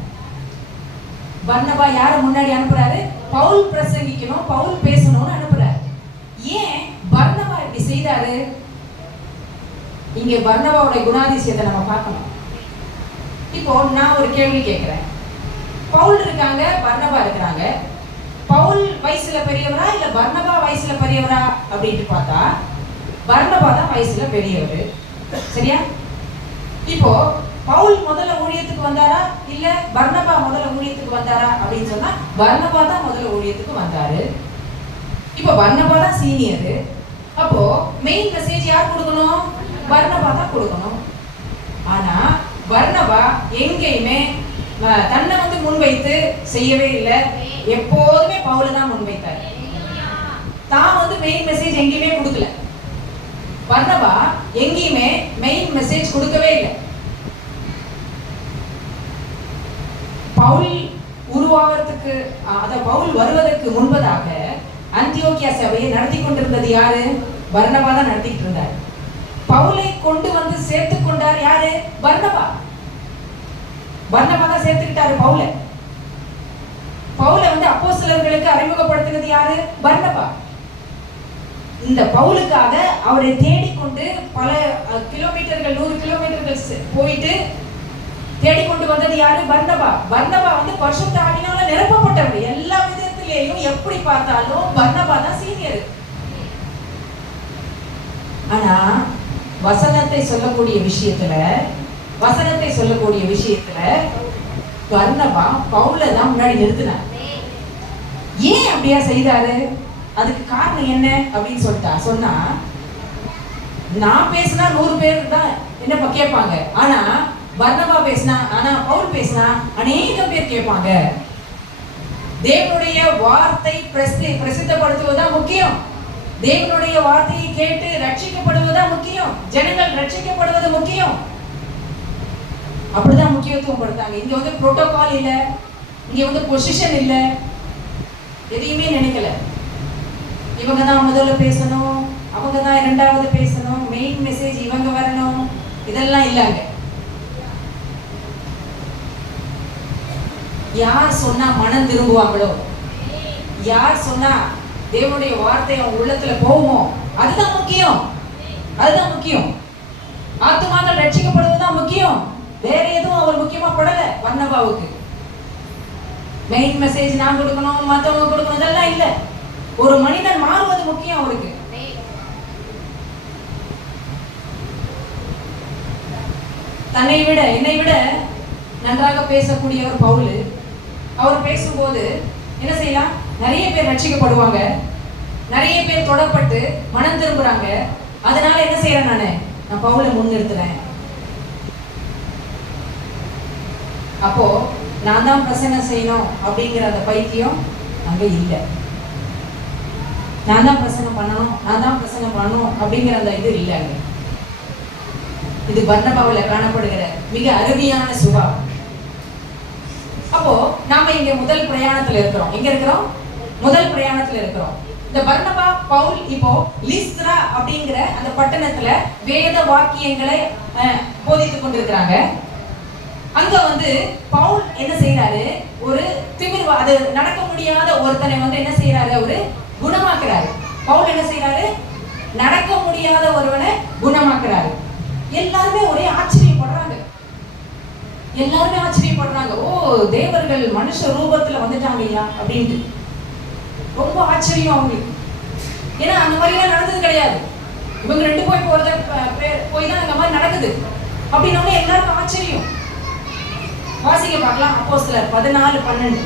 பர்னபா யாரை முன்னாடி அனுப்புறாரு? பவுல் பிரசங்கிக்கணும், பவுல் பேசணும்னு அனுப்புறாரு. ஏன் பர்னபா இப்படி செய்தாரு? இங்க பர்னபாவோட குணாதிசயத்தை நம்ம பார்க்கணும். இப்போ நான் ஒரு கேள்வி கேட்கிறேன். பவுல் இருக்காங்க, பர்னபா இருக்கிறாங்க. பவுல் வயசுல பெரியவரா இல்ல பர்னபா வயசுல பெரியவரா அப்படின்ட்டு பார்த்தா பர்னபா தான் வயசுல பெரியவர். சரியா? இப்போ பவுல் முதல்ல ஊழியத்துக்கு வந்தாரா இல்ல பர்னபா முதல்ல ஊழியத்துக்கு வந்தாரா அப்படின்னு சொன்னா பர்னபா தான் முதல்ல ஊழியத்துக்கு வந்தாரு. இப்போ பர்னபா தான் சீனியர். அப்போ மெயின் மெசேஜ் யார் கொடுக்கணும்? பர்னபா தான் கொடுக்கணும். ஆனா பர்னபா எங்கேயுமே தன்னை வந்து முன்வைத்து செய்யவே இல்லை. எப்போதுமே பவுல தான் முன்வைத்தார். தான் வந்து மெயின் மெசேஜ் எங்கேயுமே கொடுக்கல. பர்னபா எங்கேயுமே மெயின் மெசேஜ் கொடுக்கவே இல்லை. பவுல் உருவாகிறதுக்கு பவுல் வருவதற்கு முன்பதாக அந்தியோக்கியா சபையை நடத்தி கொண்டிருந்தது யாரு? பர்னபா தான் நடத்திட்டு இருந்தார். பவுலை கொண்டு வந்து சேர்த்து கொண்டார் யாரு? பர்னபா. பர்னபா தான் சேர்த்துக்கிட்டாரு பவுலை. பவுலை வந்து அப்போஸ்தலர்களுக்கு அறிமுகப்படுத்தினது யாரு? பர்னபா. இந்த பவுலுக்காக அவரை தேடிக்கொண்டு பல கிலோமீட்டர்கள் 100 கிலோமீட்டர்கள் போயிட்டு தேடிக்கொண்டு வந்தது யாரு? பர்னபா. பர்னபா வந்து பரிசுத்த ஆவியினால நிரப்பப்பட்டவர். எல்லா விதத்திலேயும் எப்படி பார்த்தாலும் பர்னபா தான் சீனியர். ஆனா வசனத்தை சொல்லக்கூடிய விஷயத்துல பர்னபா பவுலை தான் முன்னாடி நிறுத்தினார். ஏன் அப்படியா செய்தாரு? அதுக்கு காரணம் என்ன அப்படின்னு சொன்னா நான் பேசினா 100 பேர் தான் என்ன கேட்பாங்க. ஆனா பர்னபா பேசினா, ஆனா பவுல் பேசினா அநேகம் பேர் கேட்பாங்க. தேவனுடைய வார்த்தை பிரசித்தப்படுத்துவதுதான் முக்கியம். தேவனுடைய வார்த்தையை கேட்டு ரட்சிக்கப்படுவதுதான் முக்கியம். ஜனங்கள் ரட்சிக்கப்படுவது முக்கியம். அப்படிதான் முக்கியத்துவம் படுத்தாங்க. இங்க வந்து புரோட்டோகால் இல்ல, இங்க வந்து பொசிஷன் இல்ல, எதையுமே நினைக்கல. இவங்க தான் முதல்ல பேசணும், அவங்க தான் இரண்டாவது பேசணும், மெயின் மெசேஜ் இவங்க வரணும், இதெல்லாம் இல்லங்க. யார் சொன்னா மனம் திரும்புவாங்களோ, யார் சொன்னா தேவனுடைய வார்த்தை அவங்க உள்ளத்துல போகுமோ அதுதான் முக்கியம். ஆத்துமாக்கள் ரட்சிக்கப்படுவதுதான் முக்கியம். வேற எதுவும் அவர் முக்கியமா படல. பர்னபாவுக்கு மெயின் மெசேஜ் நான் கொடுக்கணும், மத்தவங்க கொடுக்கணும், இதெல்லாம் இல்ல. ஒரு மனிதன் மாறுவது முக்கியம் அவருக்கு. என்னை விட நன்றாக பேசக்கூடியவர் பவுல். அவர் பேசும்போது என்ன செய்யலாம்? நிறைய பேர் ரட்சிக்கப்படுவாங்க, நிறைய பேர் தொடப்பட்டு மனம் திரும்புறாங்க. அதனால என்ன செய்யறேன்? நான் பவுலை முன்னிறுத்துறேன். அப்போ நான் தான் பிரசன்னம் செய்யணும் அப்படிங்கிற அந்த பைத்தியம் அங்க இல்லை. நான் தான் பிரசன்னம் பண்ணணும் அப்படிங்கிற அந்த இது இல்லை அங்க. இது பர்னபாவில் காணப்படுகிற மிக அருமையான சுபாவம். அப்போ நாம இங்க முதல் பிரயாணத்துல இருக்கிறோம். எங்க இருக்கிறோம்? முதல் பிரயாணத்துல இருக்கிறோம். இந்த பர்னபா பவுல் இப்போ லிஸ்த்ரா அப்படிங்கிற அந்த பட்டணத்துல வேத வாக்கியங்களை போதித்துக் கொண்டிருக்கிறாங்க. அங்க வந்து பவுல் என்ன செய்யறாரு? ஒரு அது நடக்க முடியாத ஒருத்தனை வந்து என்ன செய்யறாரு? அவரு குணமாக்குறாரு. பவுல் என்ன செய்யறாரு? நடக்க முடியாத ஒருவனை குணமாக்குறாரு. எல்லாருமே ஒரே ஆச்சரியப்படுறாங்க. ஓ, தேவர்கள் மனுஷ ரூபத்துல வந்துட்டாங்க ஐயா அப்படின்ட்டு ரொம்ப ஆச்சரியம் அவங்களுக்கு. ஏன்னா அந்த மாதிரிலாம் நடந்தது கிடையாது. இவங்க 2 போய் போறத போய் தான் இந்த மாதிரி நடக்குது அப்படின்னா எல்லாருக்கும் ஆச்சரியம். வாசிக்க பார்க்கலாம். அப்போஸ்தலர் 14:12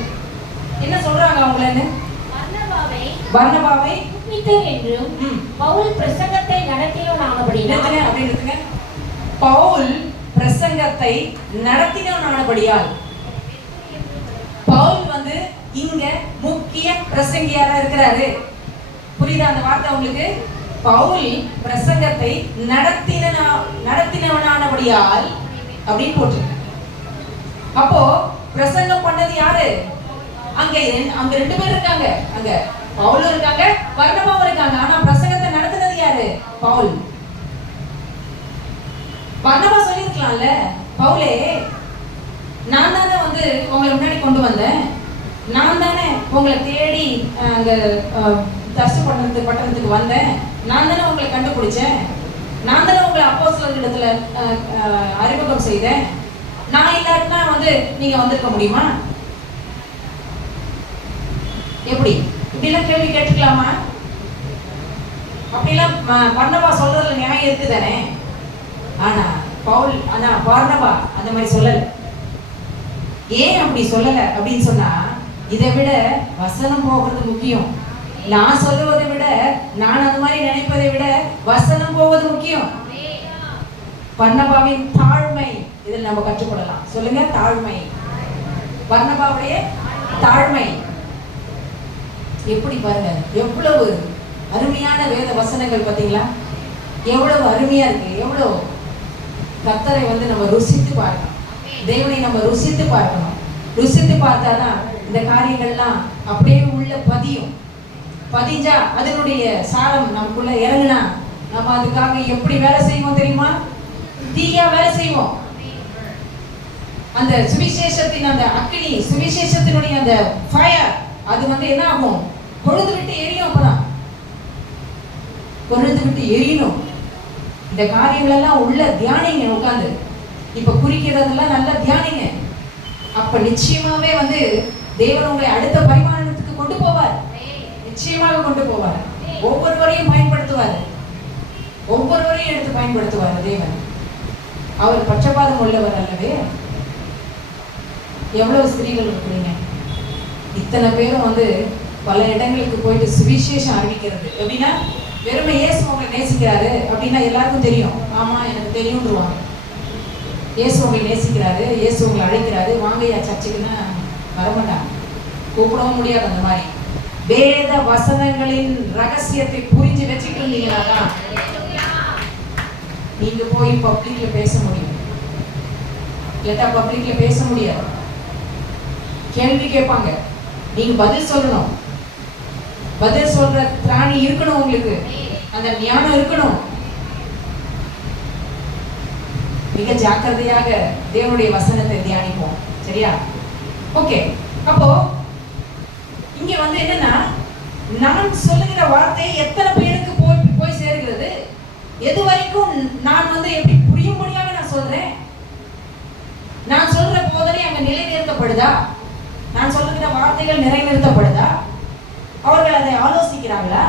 என்ன சொல்றாங்க அவங்களன்னு? பர்னபாவை என்றும் பவுல் பிரசங்கத்தை நடத்தினவனானபடியால் பவுல் பிரசங்கத்தை நடத்தினவனானபடியால் பவுல் வந்து இங்க முக்கிய பிரசங்கியாரா இருக்கிறாரு. புரியுதா அந்த வார்த்தை உங்களுக்கு? பவுல் பிரசங்கத்தை நடத்தினவனானபடியால் அப்படின்னு போட்டிருக்கு. அப்போ பிரசங்கம் பண்ணது யாரு? அங்க 2 பேர் இருக்காங்க. அங்க பவுலும் இருக்காங்க, பர்னபாவும் இருக்காங்க. ஆனா பிரசங்கத்தை நடத்தினது யாரு? பவுல். பர்னபா சொல்லிருக்கலாம்ல, பவுலே நான் தானே வந்து உங்களை முன்னாடி கொண்டு வந்தேன், நான் தானே உங்களை தேடி அங்க தர்சு பட்டணத்துக்கு வந்தேன், நான் தானே உங்களை கண்டுபிடிச்சேன், நான் தானே உங்களை அப்போஸ்தலர்களிடத்துல அறிமுகம் செய்தேன், நான் இல்லாட்டினா வந்து நீங்க வந்திருக்க முடியுமா? எப்படி இப்படிலாம் கேள்வி கேட்டுக்கலாமா? அப்படிலாம் பர்னபா சொல்றதுல நியாயம் இருக்கு தானே. ஆனா பர்னபா அந்த மாதிரி சொல்லல. ஏன் அப்படி சொல்லல அப்படின்னு சொன்னா, இதை விட வசனம் போகிறது முக்கியம். நான் சொல்லுவதை விட, நான் அது மாதிரி நினைப்பதை விட வசனம் போவது முக்கியம். பர்னபாவின் தாழ்மை இதில் நம்ம கற்றுக்கொள்ளலாம். சொல்லுங்க, தாழ்மை. பர்னபாவுடைய தாழ்மை எப்படி பாருங்க, எவ்வளவு அருமையான வேத வசனங்கள் பார்த்தீங்களா? எவ்வளவு அருமையா இருக்கு. எவ்வளவு கர்த்தரை வந்து நம்ம ருசித்து பார்க்கணும், தேவனை நம்ம ருசித்து பார்க்கணும். ருசித்து பார்த்தாதான் இந்த காரியங்கள்லாம் அப்படியே உள்ள பதிஞ்சா அதனுடைய சாரம் நமக்குள்ள இறங்குனா நம்ம அதுக்காக எப்படி வேலை செய்வோம் தெரியுமா? தீயா வேலை செய்வோம். அந்த சுவிசேஷத்தின் அந்த அக்கினி, சுவிசேஷத்தினுடைய அந்த ஃபயர், அது வந்து என்ன ஆகும்? பொழுது விட்டு எரியும். அப்பதான் பொழுது விட்டு எரியணும். இந்த காரியங்கள் எல்லாம் உள்ள தியானிங்க உட்காந்து. இப்ப குறிக்கிறதெல்லாம் நல்லா தியானிங்க. அப்ப நிச்சயமாவே வந்து தேவன் உங்களை அடுத்த பரிமாணத்துக்கு கொண்டு போவார். நிச்சயமாக கொண்டு போவார். ஒவ்வொருவரையும் பயன்படுத்துவார். ஒவ்வொருவரையும் எடுத்து பயன்படுத்துவார் தேவன். அவர் பட்சபாதம் உள்ளவர் அல்லவே. எவ்வளவு ஸ்திரீகள் இருக்கிறீங்க, இத்தனை பேரும் வந்து பல இடங்களுக்கு போயிட்டு சுவிசேஷம் அறிவிக்கிறது. எப்படின்னா வெறுமை இயேசு உங்களை நேசிக்கிறாரு அப்படின்னா எல்லாருக்கும் தெரியும். ஆமா எனக்கு தெரியும்ன்றுவாங்க. இயேசு உங்களை நேசிக்கிறாரு, இயேசு உங்களை அழைக்கிறாரு, வாங்கய்யா சர்ச்சுக்குன்னா வரமாட்டாங்க, கூப்பிடவும் முடியாது. அந்த மாதிரி வேத வசனங்களின் ரகசியத்தை புரிஞ்சு வச்சுட்டு இருந்தீங்கன்னா நீங்க போய் பப்ளிக்ல பேச முடியும். இல்லாட்டா பப்ளிக்ல பேச முடியாது. கேள்வி கேட்பாங்க, நீங்க பதில் சொல்லணும். பதில் சொல்ற திராணி இருக்கணும் உங்களுக்கு, அந்த ஞானம் இருக்கணும். மிக ஜாக்கிரதையாக தேவனுடைய வசனத்தை தியானிப்போம். சரியா? ஓகே. அப்போ இங்க வந்து என்னன்னா, நான் சொல்லுகிற வார்த்தை எத்தனை பேருக்கு போய் சேர்கிறது? எது வரைக்கும் நான் வந்து எப்படி புரியும்படியாக நான் சொல்றேன்? நான் சொல்ற போதனை அங்க நிலைநிறுத்தப்படுதா? நான் சொல்லுகிற வார்த்தைகள் நிறைநிறுத்தப்படுதா? அவர்கள் அதை ஆலோசிக்கிறாங்களா?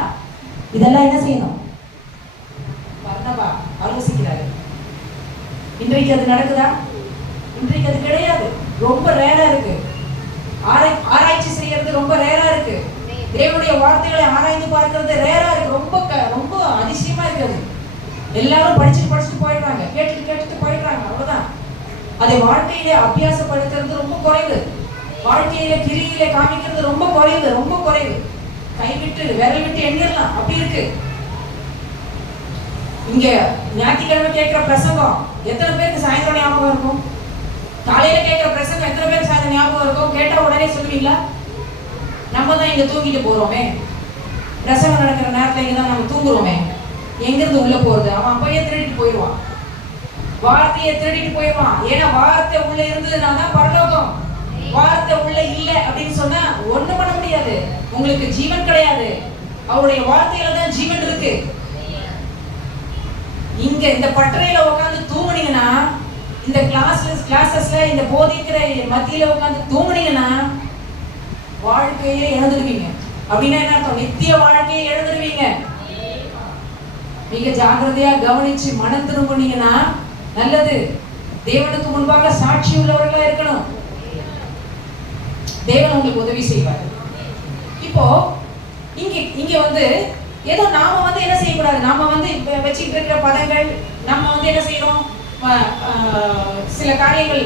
இதெல்லாம் என்ன செய்யணும்? பர்னபா ஆலோசிக்கிறாரு. இன்றைக்கு அது நடக்குதா? இன்றைக்கு அது கிடையாது. ரொம்ப ரேரா இருக்கு. ஆராய்ச்சி செய்யறது ரொம்ப ரேரா இருக்கு. தேவனுடைய வார்த்தைகளை ஆராய்ந்து பார்க்கறது ரேரா இருக்கு. ரொம்ப அதிசயமா இருக்குது. எல்லாரும் படிச்சுட்டு போயிடுறாங்க, கேட்டுட்டு போயிடுறாங்க, அவ்வளவுதான். அதை வாழ்க்கையிலே அபியாசப்படுத்துறது ரொம்ப குறைவு. வாழ்க்கையில கிரியில காமிக்கிறது ரொம்ப குறைவு. கைவிட்டு விரல் விட்டு எண்ணிடலாம், அப்படி இருக்கு. இங்க ஞாயிற்றுக்கிழமை கேட்கிற பிரசங்கம் எத்தனை பேருக்கு சாயந்தரம் ஞாபகம் இருக்கும்? காலையில கேட்கிற பிரசங்கம் எத்தனை பேருக்கு சாயந்தரம் ஞாபகம் இருக்கும்? கேட்டா உடனே சொல்லுவீங்களா? நம்ம தான் இங்க தூங்கிட்டு போறோமே. பிரசங்கம் நடக்கிற நேரத்துல இங்கதான் நம்ம தூங்குறோமே. எங்கிருந்து உள்ள போறது? அவன் அப்பயே திருடிட்டு போயிடுவான், வார்த்தையை திருடிட்டு போயிடுவான். ஏன்னா வார்த்தை உள்ள இருந்ததுனா தான் பரலோகம். வார்த்தை உள்ள இல்ல அப்படின்னு சொன்னா ஒண்ணும் பண்ண முடியாது. உங்களுக்கு ஜீவன் கிடையாது. அவருடைய வார்த்தையில தான் ஜீவன் இருக்கு. இங்க இந்த பட்டறையில உட்காந்து தூங்குனீங்கன்னா, இந்த கிளாஸஸ்ல இந்த போதிக்கிற மத்தியில உட்காந்து தூங்குனீங்கன்னா வாழ்க்கையே இழந்துருவீங்க. அப்படின்னா என்ன அர்த்தம்? நித்திய வாழ்க்கையை இழந்துருவீங்க. மிக ஜாக்கிரதையா கவனிச்சு மனம் திரும்பினீங்கன்னா நல்லது. தேவனுக்கு முன்பாக சாட்சி உள்ளவர்களா இருக்கணும். தேவன் உங்களுக்கு உதவி செய்வார். இப்போ இங்க வந்து ஏதோ நாம வந்து என்ன செய்யக்கூடாது, நாம வந்து வச்சுக்கிட்டு இருக்கிற பதங்கள், நம்ம வந்து என்ன செய்யறோம், சில காரியங்கள்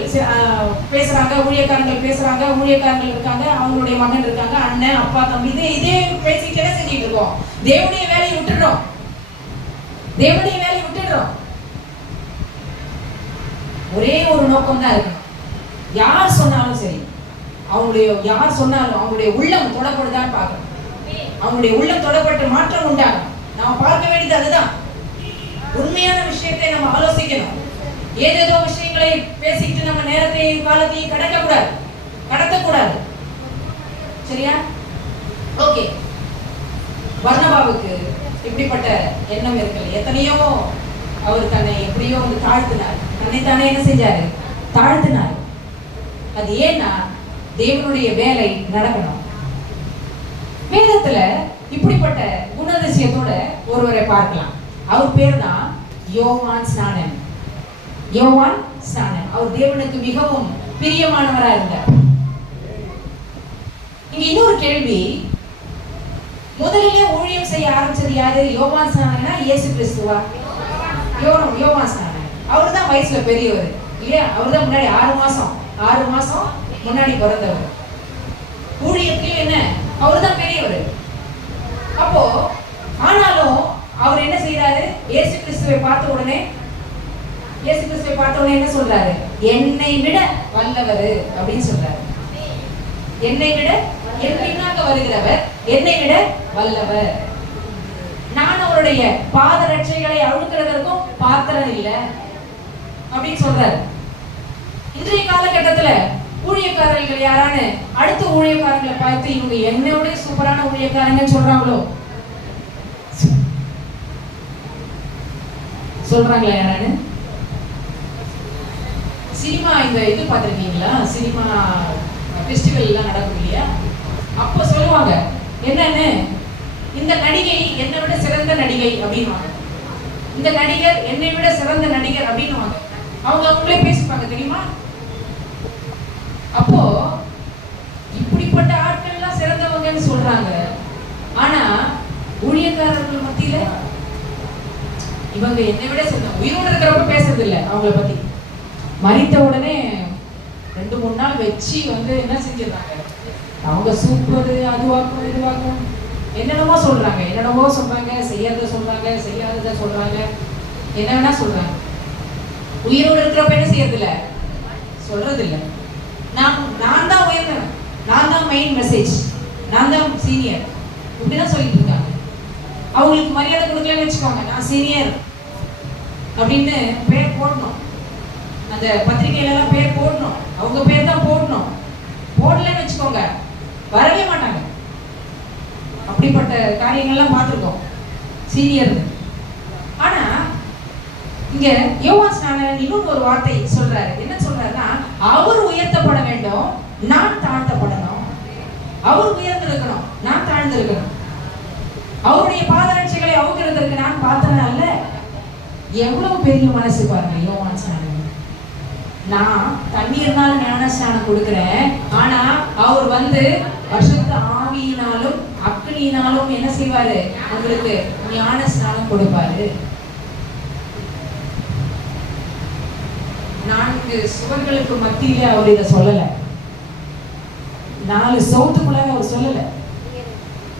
பேசுறாங்க, ஊழியக்காரங்கள் பேசுறாங்க, ஊழியக்காரங்கள் இருக்காங்க, அவங்களுடைய மகன் இருக்காங்க, அண்ணன் அப்பா தம்பி, இதே பேசிட்டு என்ன செஞ்சுட்டு இருக்கோம், தேவனுடைய வேலையை விட்டுடுறோம். தேவனுடைய வேலையை விட்டுடுறோம். ஒரே ஒரு நோக்கம் தான் இருக்கு. யார் சொன்னாலும் சரி, யார் சொன்னாலும் அவங்களுடைய உள்ளம் தொடப்படுதான்னு பார்க்கணும். அவங்களுடைய உள்ளம் தொடப்பட்டு மாற்றம் உண்டாகும். நாம பார்க்க வேண்டியது அதுதான். உண்மையான விஷயத்தை நம்ம ஆலோசிக்கணும். ஏதேதோ விஷயங்களை பேசிக்கிட்டு நம்ம நேரத்தையும் காலத்தையும் கடத்தக்கூடாது. சரியா? ஓகே. பர்னபாவுக்கு இப்படிப்பட்ட எண்ணம் இருக்கு. எத்தனையோ அவர் தன்னை எப்படியோ வந்து தாழ்த்தினார். தன்னைத்தானே என்ன செஞ்சாரு? தாழ்த்தினார். அது ஏன்னா தேவனுடைய வேலை நடக்கணும். வேதத்துல இப்படிப்பட்ட குணாதிசயத்தோட ஒருவரை பார்க்கலாம். அவர் பேர் தான் யோவான் ஸ்நானன். யோவான் ஸ்நானன் அவர் தேவனுக்கு மிகவும் பிரியமானவரா இருந்தார். இங்க இன்னொரு கேள்வி, முதலிலே ஊழியம் செய்ய ஆரம்பிச்சது யாரு? யோவான் ஸ்நானனா இயேசு கிறிஸ்துவா? யோவான் ஸ்நானன். அவர் தான் வயசுல பெரியவர் இல்லையா? அவர் தான் முன்னாடி 6 மாசம் முன்னாடி பிறந்தவர். ஊழியத்திலையும் என்ன, அவர் தான் பெரியவர். அப்போ ஆனாலும் அவர் என்ன செய்யறாரு? இயேசு கிறிஸ்துவை பார்த்த உடனே என்ன சொல்றாரு? என்னை விட வல்லவர் அப்படின்னு சொல்றாரு. என்னை விட, என் பின்னாக வருகிறவர் என்னை விட வல்லவர். நான் அவருடைய பாத ரட்சைகளை அழுக்கிறதற்கும் பாத்திரம் இல்லை அப்படின்னு சொல்றாரு. இன்றைய காலகட்டத்துல ஊழியக்காரர்கள் யாரானு அடுத்த ஊழியக்காரங்களை பார்த்து இவங்க என்னோட சூப்பரான ஊழியக்காரங்கன்னு சொல்றாங்களா யாரானு? சினிமா இந்த இது பார்த்திருக்கீங்களா? சினிமா ஃபெஸ்டிவல் எல்லாம் நடக்கும் இல்லையா? அப்போ சொல்லுவாங்க என்னன்னு, இந்த நடிகை என்னை விட சிறந்த நடிகை அப்படின்வாங்க, இந்த நடிகர் என்னை விட சிறந்த நடிகர் அப்படின்வாங்க. அவங்களே பேசிப்பாங்க தெரியுமா? அப்போ இப்படிப்பட்ட ஆட்கள் எல்லாம் சிறந்தவங்கன்னு சொல்றாங்க. ஆனா ஊழியக்காரர்கள் மத்தியில இவங்க என்னை விட சிறந்த, உயிரோடு இருக்கிறப்ப பேசுறது இல்லை அவங்கள பத்தி. மரித்த உடனே 2-3 நாள் வச்சு வந்து என்ன செஞ்சிடறாங்க, அவங்க சூப்பர், அதுவாக்கும் இதுவாக்கும் என்னென்னமோ சொல்றாங்க, செய்யாததை சொல்றாங்க, என்ன வேணா சொல்றாங்க. உயிரோடு இருக்கிறப்ப என்ன செய்யறது இல்லை, சொல்றது இல்லை. நான் தான் உயர்ந்தேன், நான் தான் மெயின் மெசேஜ், நான் தான் சீனியர் இப்படிதான் சொல்லிட்டு இருக்காங்க. அவங்களுக்கு மரியாதை கொடுக்கலன்னு வச்சுக்கோங்க, நான் சீனியர் அப்படின்னு பேர் போடணும். அந்த பத்திரிகையில எல்லாம் பேர் போடணும், அவங்க பேர் தான் போடணும். போடலன்னு வச்சுக்கோங்க, வரவே மாட்டாங்க. அப்படிப்பட்ட காரியங்கள்லாம் பார்த்துருக்கோம் சீனியர். ஆனா இங்க யோவான் ஸ்நானன் இன்னொரு ஒரு வார்த்தை சொல்றாரு. என்ன சொல்றாருன்னா, அவர் உயர்த்தப்பட வேண்டும், நான் தாழ்த்தப்படணும். அவர் உயர்ந்திருக்கணும், நான் தாழ்ந்திருக்கணும். அவருடைய பாதரட்சைகளை அவுக்கிறதுக்கு நான் பார்த்தேன் அல்ல. எவ்வளவு பெரிய மனசு பாருங்க யோவான் ஸ்நானன். நான் தண்ணீர்னால ஞானஸ்நானம் கொடுக்கிறேன், ஆனா அவர் வந்து பரிசுத்த ஆவியினாலும் அக்னியினாலும் என்ன செய்வாரு? உங்களுக்கு ஞானஸ்நானம் கொடுப்பாரு. 4 சுவர்களுக்கு மத்தியில அவர் இதை சொல்லல, 4 சவுத்துக்குள்ள அவர் சொல்லல,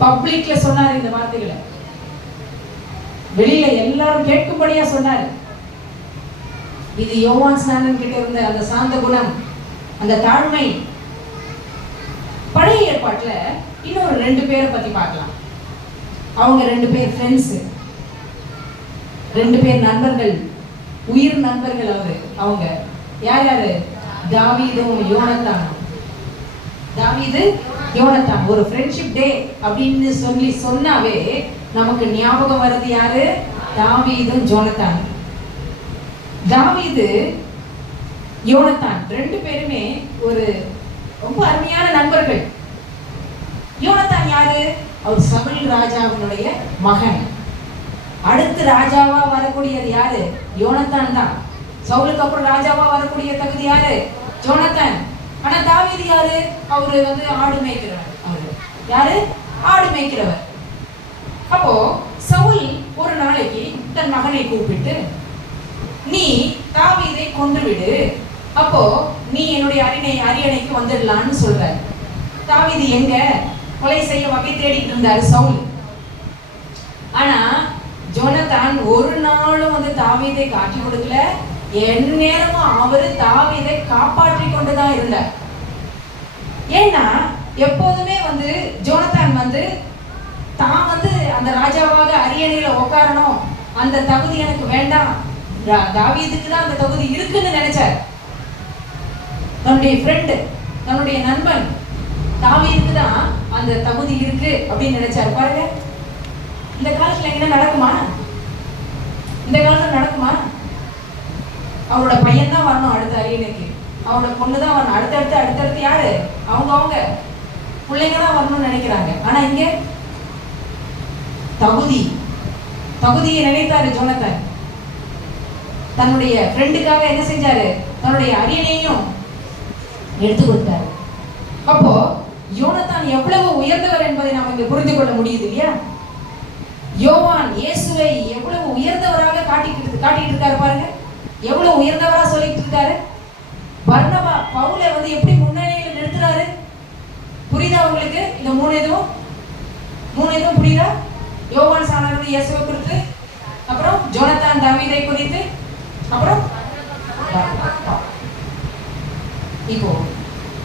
பப்ளிக்ல சொன்னாரு இந்த வார்த்தைகளை, வெளியில எல்லாரும் கேட்கும்படியா சொன்னாரு. இது யோவான் ஸ்நானன் கிட்ட இருந்த அந்த சாந்த குணம், அந்த தாழ்மை. பழைய ஏற்பாட்டுல இன்னொரு 2 பேரை பத்தி பார்க்கலாம். அவங்க 2 பேர் ஃப்ரெண்ட்ஸ், 2 பேர் நண்பர்கள், உயிர் நண்பர்கள். அவங்க யாரு? தாவீதும் யோனத்தானும். தாவீது யோனத்தான். ஒரு ஃப்ரெண்ட்ஷிப் டே அப்படின்னு சொன்னாவே நமக்கு ஞாபகம் வருது யாரு? தாவீதும் யோனத்தான். தாவீது யோனத்தான் 2 பேருமே ஒரு ரொம்ப அருமையான நண்பர்கள். யோனத்தான் யாரு? அவர் சவுல் ராஜாவினுடைய மகன். அடுத்து ராஜாவா வரக்கூடியது யாரு? யோனத்தான் தான். சவுலுக்கு அப்புறம் ராஜாவா வரக்கூடிய தகுதி யாரு? ஜோனத்தான். ஆனா தாவீது யாரு? அவரு ஆடு மேய்க்கிறவர். அவரு யாரு? ஆடு மேய்க்கிறவர். அப்போ சவுல் ஒரு நாளைக்கு தன் மகனை கூப்பிட்டு, நீ தாவீதை கொன்று விடு, அப்போ நீ என்னுடைய அரியணைக்கு வந்துடலான்னு சொல்ற. தாவீது எங்க? கொலை செய்ய வகை தேடிட்டு இருந்தாரு சவுல். ஆனா ஜோனத்தான் ஒரு நாளும் தாவீதை காட்டி கொடுக்கல. எந்நேரமும் அவரு தாவீதை காப்பாற்றி கொண்டுதான் இருந்தார். ஏன்னா எப்போதுமே ஜோனத்தான் தான் அந்த ராஜாவாக அரியணையில உட்காரணும், அந்த தகுதி எனக்கு வேண்டாம், தாவீதுக்கு தான் அந்த தகுதி இருக்குன்னு நினைச்சார். தன்னுடைய ஃப்ரெண்டு, தன்னுடைய நண்பன் தாவீதுக்கு தான் அந்த தகுதி இருக்கு அப்படின்னு நினைச்சாரு. பாருங்க, இந்த காலத்துல என்ன நடக்குமா? இந்த காலத்துல நடக்குமா? அவரோட பையன் தான் வரணும் அடுத்த அரியணைக்கு, அவரோட பொண்ணு தான் வரணும், அடுத்தடுத்து யாரு? அவங்க பிள்ளைங்க தான் வரணும்னு நினைக்கிறாங்க. ஆனா இங்க தகுதியை நினைத்தாரு ஜோனத்தான். தன்னுடைய ஃப்ரெண்டுக்காக என்ன செஞ்சாரு? தன்னுடைய அரியணையும் எடுத்து கொடுத்தாரு. அப்போ யோனத்தான் எவ்வளவு உயர்ந்தவர் என்பதை நாம் இங்க புரிந்து கொள்ள முடியுது இல்லையா? யோவான் இயேசுவை எவ்வளவு உயர்ந்தவராக காட்டிட்டு இருக்காரு பாருங்க. எவ்வளவு உயர்ந்தவரா சொல்லிட்டு இருக்காரு. பர்னபா பவுலை எப்படி முன்னணியில் நிறுத்துறாரு? புரியுதா உங்களுக்கு? இந்த மூணு இதுவும் புரியுதா? யோவான் சாணர் இயேசுவை குறித்து, அப்புறம் ஜோனத்தான் தாவீதை குறித்து, அப்புறம் இப்போ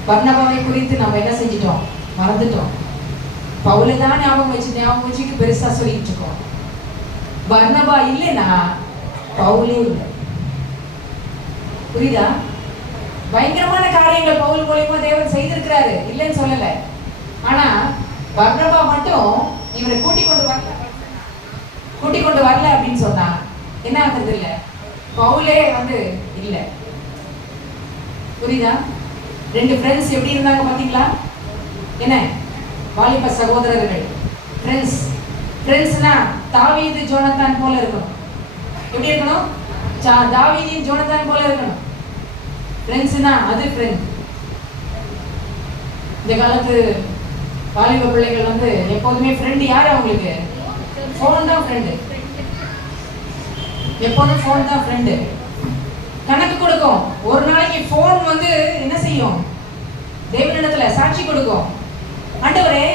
பர்னபாவை குறித்து நம்ம என்ன செஞ்சிட்டோம்? மறந்துட்டோம். பவுலை தான் ஞாபகம் வச்சுட்டு பெருசா சொல்லிட்டு இருக்கோம். பர்னபா இல்லைன்னா பவுலே இல்லை. புரியுதா? பயங்கரமான காரியங்கள் பவுல் மூலமா தேவன் செய்திருக்கிறாரு, இல்லைன்னு சொல்லல. ஆனா பர்னபா மட்டும் இவரை கூட்டிக் கொண்டு வரல அப்படின்னு சொன்னா என்ன ஆகுறது? இல்ல, பவுலே இல்ல. புரியுதா? ரெண்டு ஃப்ரெண்ட்ஸ் எப்படி இருந்தாங்க பாத்தீங்களா? என்ன வாலிப சகோதரர்கள், ஃப்ரெண்ட்ஸ்னா தாவீது ஜோனத்தான் போல இருக்கணும். எப்படி இருக்கணும்? தாவீதின் ஜோனத்தான் போல இருக்கணும். ஃப்ரெண்ட்ஸ்னா அது ஃப்ரெண்ட். இந்த காலத்து வாலிப பிள்ளைகள் எப்போதுமே ஃப்ரெண்ட் யாரு? அவங்களுக்கு ஃபோன் தான் ஃப்ரெண்டு. எப்போதும் ஃபோன் தான் ஃப்ரெண்டு. கணக்கு கொடுக்கும். ஒரு நாளைக்கு ஃபோன் என்ன செய்யும்? தேவனிடத்துல சாட்சி கொடுக்கும். ஆண்டவரே,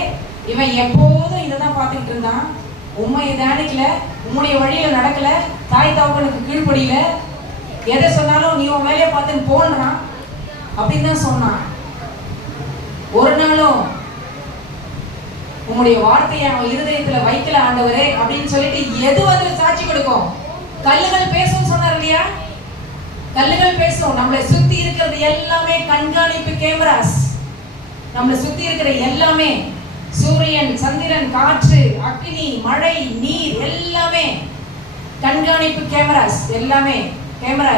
இவன் எப்போதும் இதைதான் பார்த்துக்கிட்டு இருந்தான், உண்மையை தியானிக்கல, உம்முடைய வழியில நடக்கல, தாய் தகப்பனுக்கு கீழ்ப்படியில, எதை சொன்னாலும் நீ உன் வேலையை பார்த்துன்னு போன்றான் அப்படின்னு தான் சொன்னான். ஒரு நாளும் உம்முடைய வார்த்தையை அவன் இருதயத்துல வைக்கல ஆண்டவரே அப்படின்னு சொல்லிட்டு எது சாட்சி கொடுக்கும்? கல்லுகள் பேசும் சொன்னார் இல்லையா? கல்லுகள் பேசும். நம்மளை சுத்தி இருக்கிறது எல்லாமே கண்காணிப்பு கேமராஸ். நம்மளை சுத்தி இருக்கிற எல்லாமே, சூரியன், சந்திரன், காற்று, அக்னி, மழை, நீர், எல்லாமே கண்காணிப்பு கேமராஸ். எல்லாமே கேமரா,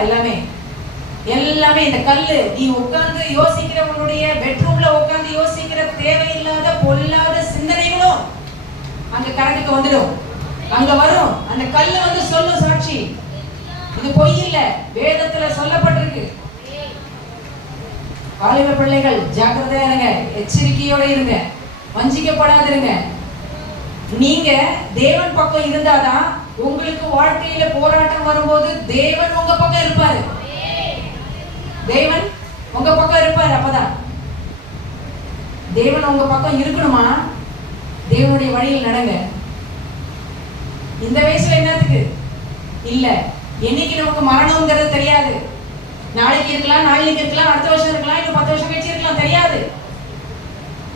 எல்லாமே இந்த கல்லு. நீ உட்கார்ந்து யோசிக்கிற, உன்னுடைய பெட்ரூம்ல உட்கார்ந்து யோசிக்கிற தேவையில்லாத பொல்லாத சிந்தனைகளும் அங்க கணக்குக்கு வந்துடும். அங்க வரும். அந்த கல்லு சொல்லும் சாட்சி. இது பொய் இல்ல, வேதத்துல சொல்லப்பட்டிருக்கு. வாலிப பிள்ளைகள் ஜாக்கிரதையா இருங்க, எச்சரிக்கையோட இருங்க, வஞ்சிக்கப்படாதிருங்க. நீங்க தேவன் பக்கம் இருந்தாதான் உங்களுக்கு வாழ்க்கையில போராட்டம் வரும்போது தேவன் உங்க பக்கம் இருப்பாரு. தேவன் உங்க பக்கம் இருப்பாரு. அப்பதான் தேவன் உங்க பக்கம் இருக்கணுமா? தேவனுடைய வழியில் நடங்க. இந்த வயசுல என்னத்துக்கு இல்ல, என்னைக்கு நமக்கு மரணம்ங்கிறது தெரியாது. நாளைக்கு இருக்கலாம், நாளைக்கு இருக்கலாம், அடுத்த வருஷம் இருக்கலாம், இன்னும் 10 வருஷம் கழிச்சு இருக்கலாம், தெரியாது.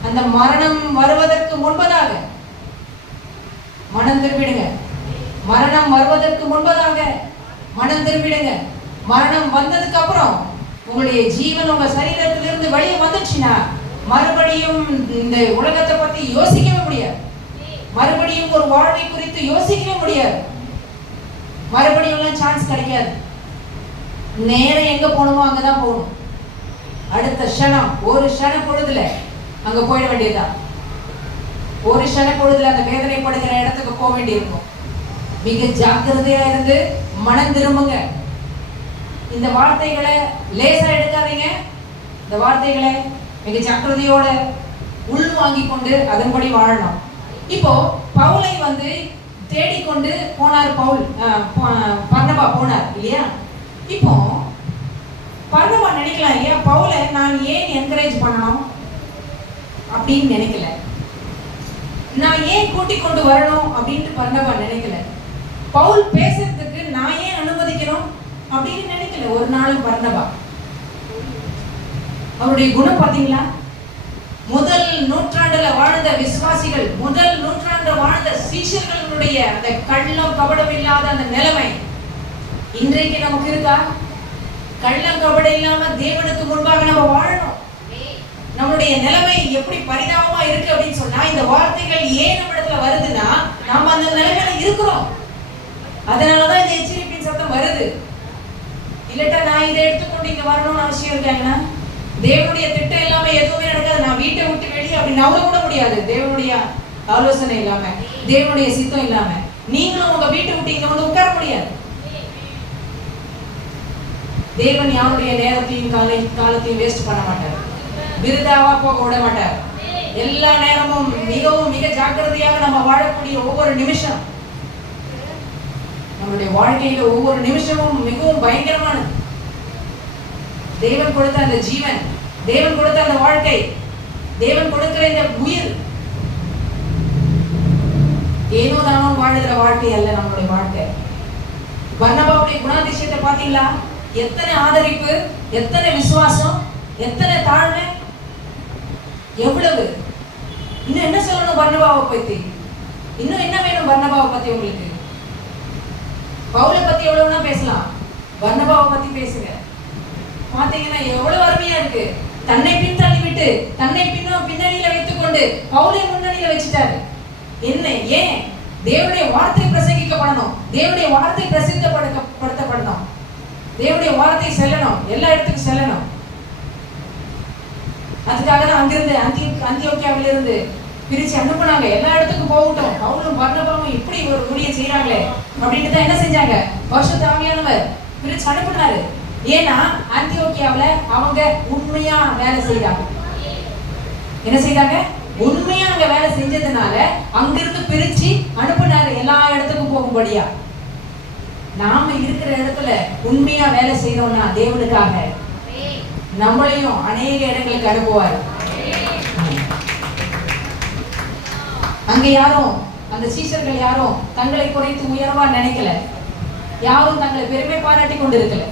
அந்த மரணம் வருவதற்கு முன்பதாக மனம் திரும்பிடுங்க. மரணம் வருவதற்கு முன்பதாக மனம் திரும்பிடுங்க. மரணம் வந்ததுக்கு அப்புறம் உங்களுடைய ஜீவன் உங்க சரீரத்திலிருந்து வெளியே வந்துச்சுன்னா மறுபடியும் இந்த உலகத்தை பத்தி யோசிக்கவே முடியாது. மறுபடியும் ஒரு வாழ்வை குறித்து யோசிக்கவே முடியாது. மறுபடியும் சான்ஸ் கிடைக்காது. நேரம் எங்க போகணுமோ அங்கதான் போகணும். அடுத்த க்ஷணம், ஒரு க்ஷண பொழுதுல அங்க போயிட வேண்டியதுதான். ஒரு க்ஷண பொழுதுல அந்த வேதனைப்படுகிற இடத்துக்கு போக வேண்டியிருக்கும். மிக ஜாக்கிரதையா இருந்து மனம் திரும்புங்க. இந்த வார்த்தைகளை லேசா எடுக்காதீங்க. இந்த வார்த்தைகளை மிக ஜாக்கிரதையோட உள் வாங்கி கொண்டு அதன்படி வாழணும். இப்போ பவுலை தேடிக்கொண்டு போனார். பர்னபா போனார் இல்லையா? இப்போ பர்னபா நினைக்கலாம் இல்லையா, பவுலை நான் ஏன் என்கரேஜ் பண்ணணும் அப்படின்னு நினைக்கல. நான் ஏன் கூட்டிக் கொண்டு வரணும் அப்படின்ட்டு பர்னபா நினைக்கல. பவுல் பேசுறதுக்கு நான் ஏன் அனுமதிக்கணும் அப்படின்னு நினைக்கல ஒரு நாள் பர்னபா. அவருடைய குணம் பாத்தீங்களா? முதல் நூற்றாண்டுல வாழ்ந்த விசுவாசிகள், முதல் நூற்றாண்டு வாழ்ந்த சீஷர்களுடைய அந்த கள்ளம் கபடம் இல்லாத அந்த நிலைமை இன்றைக்கு நமக்கு இருக்கா? கள்ளம் கபடம் இல்லாம தேவனுக்கு முன்பாக நம்ம வாழணும். நம்மளுடைய நிலைமை எப்படி பரிதாபமா இருக்கு அப்படின்னு சொன்னா, இந்த வார்த்தைகள் ஏன் நம்ம இடத்துல வருதுன்னா நாம அந்த நிலைமையில இருக்கிறோம். அதனாலதான் இந்த எச்சரிப்பின் சத்தம் வருது. இல்லட்டா நான் இதை எடுத்துக்கொண்டு இங்க வரணும்னு அவசியம் இருக்காங்கன்னா, தேவனுடைய திட்டம் இல்லாம எதுவுமே நடக்காது. நான் வீட்டை விட்டு வெளியே அப்படி நவர கூட முடியாது. தேவனுடைய ஆலோசனை இல்லாம, தேவனுடைய சித்தம் இல்லாம நீங்களும் உங்க வீட்டை விட்டு இங்க உட்கார முடியாது. தேவன் யாருடைய நேரத்தையும் காலத்தையும் வேஸ்ட் பண்ண மாட்டார். விருதாவா போக விட மாட்டார். எல்லா நேரமும் மிகவும் மிக ஜாக்கிரதையாக நம்ம வாழக்கூடிய ஒவ்வொரு நிமிஷம், நம்மளுடைய வாழ்க்கையில ஒவ்வொரு நிமிஷமும் மிகவும் பயங்கரமானது. தேவன் கொடுத்த அந்த ஜீவன், தேவன் கொடுத்த அந்த வாழ்க்கை, தேவன் கொடுக்கிற இந்த உயிர் ஏனோ தானோ வாழுகிற வாழ்க்கை அல்ல நம்மளுடைய வாழ்க்கை. பர்னபாவுடைய குணாதிசயத்தை பாத்தீங்களா? எத்தனை ஆதரிப்பு, எத்தனை விசுவாசம், எத்தனை தாழ்மை, எவ்வளவு. இன்னும் என்ன சொல்லணும் பர்னபாவை பத்தி? இன்னும் என்ன வேணும் பர்னபாவை பத்தி உங்களுக்கு? பவுலை பத்தி எவ்வளவுனா பேசலாம், பர்னபாவை பத்தி பேசுங்க. பாத்தீங்கன்னா எவ்வளவு அருமையா இருக்கு. தன்னை பின் தள்ளி விட்டு தன்னை பின்னணியில வைத்துக் கொண்டு பவுலை முன்னணியில வச்சுட்டாரு. என்ன? ஏன்? தேவனுடைய வார்த்தை பிரசங்கிக்கப்படணும், தேவனுடைய வார்த்தை பிரசித்தப்படுத்தப்படணும், தேவனுடைய வார்த்தை செல்லணும், எல்லா இடத்துக்கும் செல்லணும். அதுக்காக தான் அங்கிருந்து அந்தியோக்கியாவில இருந்து பிரிச்சு அனுப்புனாங்க. எல்லா இடத்துக்கும் போகட்டும், பவுலும் பர்னபாவும் இப்படி ஒரு ஊழியம் செய்யறாங்களே அப்படின்னு தான் என்ன செஞ்சாங்க? பரிசுத்த ஆவியானவர் பிரிச்சு அனுப்புனாரு. ஏன்னா அந்தியோக்கியாவில அவங்க உண்மையா வேலை செய்தாங்க. என்ன செய்தாங்க? உண்மையா அங்க வேலை செஞ்சதுனால அங்கிருந்து பிரிச்சு அனுப்புனாரு எல்லா இடத்துக்கும் போகும்படியா. நாம இருக்கிற இடத்துல உண்மையா வேலை செய்தோம்னா தேவனுக்காக நம்மளையும் அநேக இடங்களுக்கு அனுப்புவார். அங்க யாரும், அந்த சீஷர்கள் யாரும் தங்களை குறைத்து உயர்வா நினைக்கல, யாரும் தங்களை பெருமை பாராட்டி கொண்டு இருக்கல.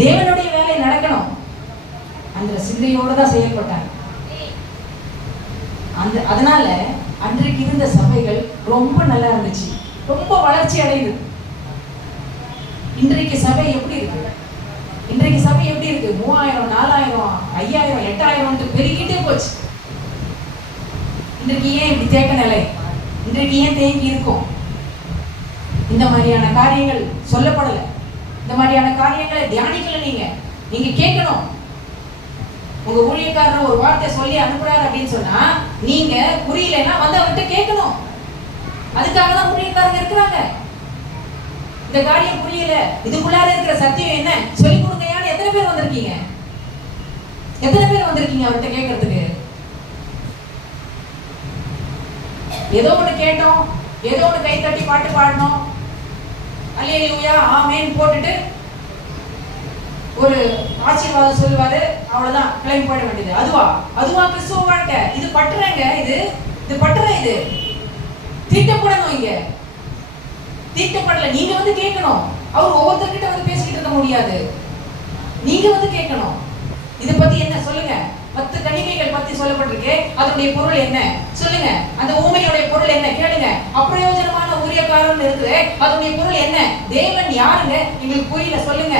தேவனுடைய வேலை நடக்கணும் அந்த சிந்தையோட தான் செயல்பட்டாங்க. அதனால அன்றைக்கு இருந்த சபைகள் ரொம்ப நல்லா இருந்துச்சு, ரொம்ப வளர்ச்சி அடையுது. இன்றைக்கு சபை எப்படி இருக்கு? இன்றைக்கு சபை எப்படி இருக்கு? 3000, 4000, 5000, 8000 பெருகிட்டே போச்சு. இன்றைக்கு ஏன் இப்படி தேக்க நிலை? இன்றைக்கு ஏன் தேங்கி இருக்கும்? இந்த மாதிரியான காரியங்கள் சொல்லப்படலை. இந்த மாதிரியான காரியங்களை தியானிக்கல. நீங்க கேட்கணும். உங்க ஊழியக்காரர் ஒரு வார்த்தை சொல்லி அனுப்புறாரு அப்படின்னு சொன்னா நீங்க புரியலன்னா வந்து அவர்கிட்ட கேட்கணும். அதுக்காக தான் ஊழியக்காரங்க இருக்கிறாங்க. இந்த காரியம் புரியல, இதுக்குள்ளார இருக்கிற சத்தியம் என்ன சொல்லி கொடுங்கயான்னு எத்தனை பேர் வந்திருக்கீங்க? எத்தனை பேர் வந்திருக்கீங்க அவர்கிட்ட கேட்கறதுக்கு? ஏதோ ஒண்ணு கேட்டோம், ஏதோ ஒண்ணு கை தட்டி பாட்டு பாடணும், அல்லேலூயா ஆமென் போட்டுட்டு ஒரு ஆசீர்வாதம் சொல்லுவாரு, அவ்வளவுதான் கிளம்பி போட வேண்டியது. அதுவா கிறிஸ்துவ வாழ்க்கை? இது பட்டுறங்க, இது பட்டுற, இது தீட்டப்படணும். இங்க தீட்டப்படல. நீங்க வந்து கேட்கணும். அவர் ஒவ்வொருத்தர்கிட்ட வந்து பேசிக்கிட்டு இருக்க முடியாது. நீங்க வந்து கேட்கணும். இதை பத்தி என்ன சொல்லுங்க. 10 கன்னிகைகள் பத்தி சொல்லப்பட்டிருக்கு, அதனுடைய பொருள் என்ன சொல்லுங்க. அந்த ஊமையுடைய பொருள் என்ன கேளுங்க. அப்பிரயோஜனமான ஊழியக்காரன் இருக்கு, அதனுடைய பொருள் என்ன? தேவன் யாருங்க? எங்களுக்கு புரியல சொல்லுங்க.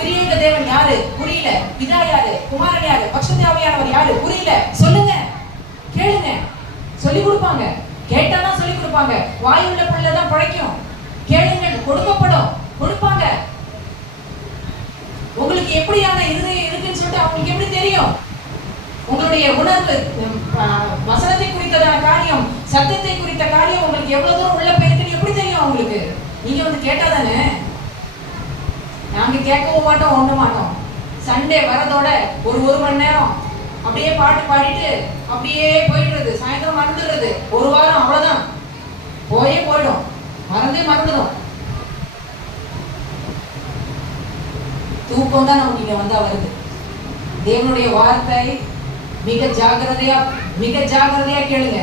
திரியேக தேவன் யாரு? புரியல. பிதா யாரு? குமாரன் யாரு? பரிசுத்த ஆவியானவர் யாரு? புரியல சொல்லுங்க. கேளுங்க, சொல்லி கொடுப்பாங்க. கேட்டாதான் சொல்லி கொடுப்பாங்க. வாயுள்ள பிள்ளை தான் பிழைக்கும். கேளுங்க, கொடுக்கப்படும், கொடுப்பாங்க. உங்களுக்கு எப்படியான இருதயம் இருக்குன்னு சொல்லிட்டு அவங்களுக்கு எப்படி தெரியும்? உங்களுடைய உணர்வு, வசனத்தை குறித்ததான காரியம், சத்தத்தை குறித்த காரியம் உங்களுக்கு எவ்வளவு தூரம் உள்ள போயிருக்குன்னு எப்படி தெரியும் உங்களுக்கு? நீங்க வந்து கேட்டாதானே. நாங்க கேட்கவும் மாட்டோம், ஒண்ண மாட்டோம். சண்டே வரதோட ஒரு மணி நேரம் அப்படியே பாட்டு பாடிட்டு அப்படியே போயிடுறது, சாயந்தரம் மறந்துடுறது. ஒரு வாரம் அவ்வளவுதான், போயிடும், மறந்துடும். தூக்கம் தான் நமக்கு இங்க வந்தா வருது. தேவனுடைய வார்த்தை மிக ஜாகிரதையா கேளுங்க.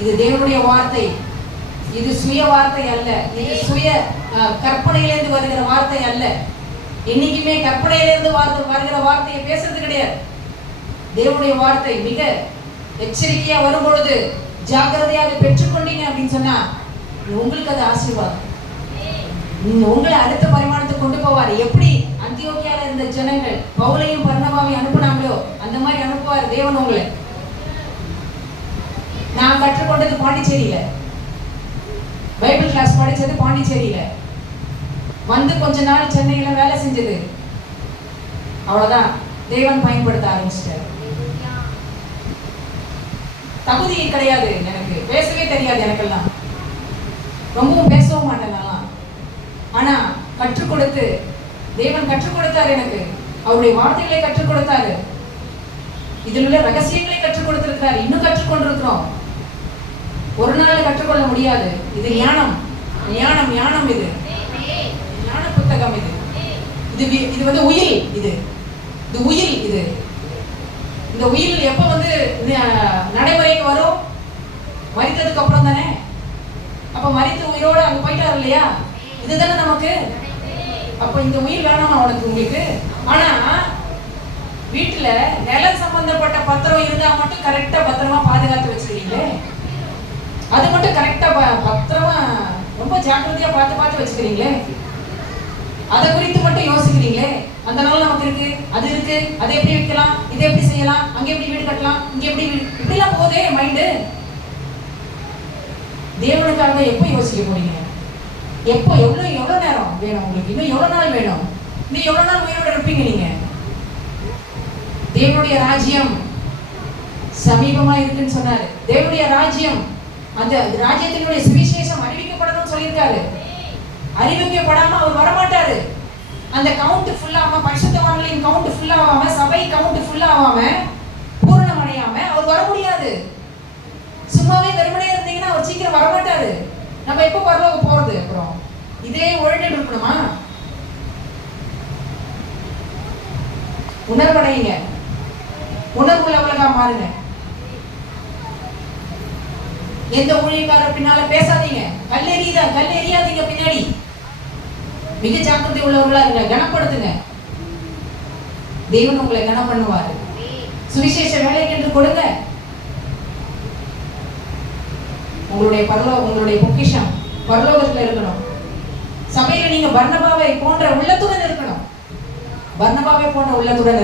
இது தேவனுடைய வார்த்தை, இது சுய வார்த்தை அல்ல, இது சுய கற்பனையிலிருந்து வருகிற வார்த்தை அல்ல. என்னைக்குமே கற்பனையிலிருந்து வருகிற வார்த்தையை பேசுறது கிடையாது. தேவனுடைய வார்த்தை மிக எச்சரிக்கையா வரும் பொழுது ஜாகிரதையாக பெற்றுக்கொண்டீங்க அப்படின்னு சொன்னா உங்களுக்கு அது ஆசீர்வாதம். உங்களை அடுத்த பரிமாணத்துக்கு கொண்டு போவார். எப்படி அந்தியோக்கியால இருந்த ஜனங்கள் பவுலையும் பர்னபாவையும் அனுப்புனாங்களோ அந்த மாதிரி அனுப்புவார் தேவன் உங்களை. நான் கற்றுக்கொண்டது பாண்டிச்சேரியில, பைபிள் கிளாஸ் படிச்சது பாண்டிச்சேரியில, வந்து கொஞ்ச நாள் சென்னையில வேலை செஞ்சது, அவ்வளவுதான். தேவன் பயன்படுத்த ஆரம்பிச்சிட்டார். தகுதி கிடையாது எனக்கு, பேசவே தெரியாது எனக்கெல்லாம், ரொம்பவும் பேசவும் மாட்டேன் நான். ஆனா கற்றுக் கொடுத்து தேவன் கற்றுக் கொடுத்தார் எனக்கு, அவருடைய வார்த்தைகளை கற்றுக் கொடுத்தாரு, இதில் உள்ள ரகசியங்களை கற்றுக் கொடுத்திருக்கிறார். இன்னும் கற்றுக்கொண்டிருக்கிறோம். ஒரு நாள் கற்றுக்கொள்ள முடியாது. இது ஞானம், இது ஞான புத்தகம். இது வந்து உயில். இது உயில். இந்த உயில் எப்ப வந்து நடைமுறைக்கு வரும்? மரித்ததுக்கு அப்புறம் தானே. அப்ப மரித்த உயிரோட அங்க போயிட்டாரு இல்லையா? இதுதானே நமக்கு. அப்ப இந்த உயிர் வேணாமா உங்களுக்கு? ஆனா வீட்டுல நிலம் சம்பந்தப்பட்ட பத்திரம் இருந்தா மட்டும் கரெக்டா பத்திரமா பாதுகாத்து வச்சுக்கிறீங்களே, அது மட்டும் கரெக்டா பத்திரமா ரொம்ப ஜாக்கிரதையா பார்த்து வச்சுக்கிறீங்களே, அதை குறித்து மட்டும் யோசிக்கிறீங்களே. அந்த நாள் நமக்கு இருக்கு, அது இருக்கு, அதை எப்படி வைக்கலாம், இதை எப்படி செய்யலாம், அங்க எப்படி வீடு கட்டலாம், இங்க எப்படி இப்படிலாம் போதே மைண்டு. தேவனுக்காக எப்போ யோசிக்க போறீங்க? எப்போ? எவ்வளவு நேரம் வேணும் உங்களுக்கு? இன்னும் எவ்வளவு நாள் வேணும்? இன்னும் எவ்வளவு நாள் உயிரோட இருப்பீங்க நீங்க? தேவனுடைய ராஜ்யம் சமீபமா இருக்குன்னு சொன்னாரு. தேவனுடைய ராஜ்யம், அந்த ராஜ்யத்தினுடைய சுவிசேஷம் அறிவிக்கப்படணும்னு சொல்லியிருக்காரு. அறிவிக்கப்படாம அவர் வரமாட்டாரு. அந்த கவுண்ட் ஃபுல் ஆகாம, பரிசுத்தவான்களின் கவுண்ட் ஃபுல் ஆகாம, சபை கவுண்ட் ஃபுல் ஆகாம, பூரணம் அடையாம அவர் வர முடியாது. சும்மாவே வெறுமனே இருந்தீங்கன்னா அவர் சீக்கிரம் வரமாட்டாரு. நம்ம எப்போ பரலோகம் போறது? அப்புறம் இதே ஒழுங்கு இருக்கணுமா? உணர்வடையுங்க, உணர்வுள்ளவர்களா மாறுங்க. எந்த ஊழியக்காரர் பின்னால பேசாதீங்க, கல்லெறியாதீங்க பின்னாடி. மிக ஜாக்கிரதை உள்ளவர்களா இருங்க, கனப்படுத்துங்க. தேவன் உங்களை கனம் பண்ணுவாரு. சுவிசேஷ வேலைக்கு என்று கொடுங்க. உங்களுடைய பொக்கிஷம் பரலோகத்துல இருக்கணும். சபையில நீங்க பர்னபாவை போன்ற உள்ளத்துடன்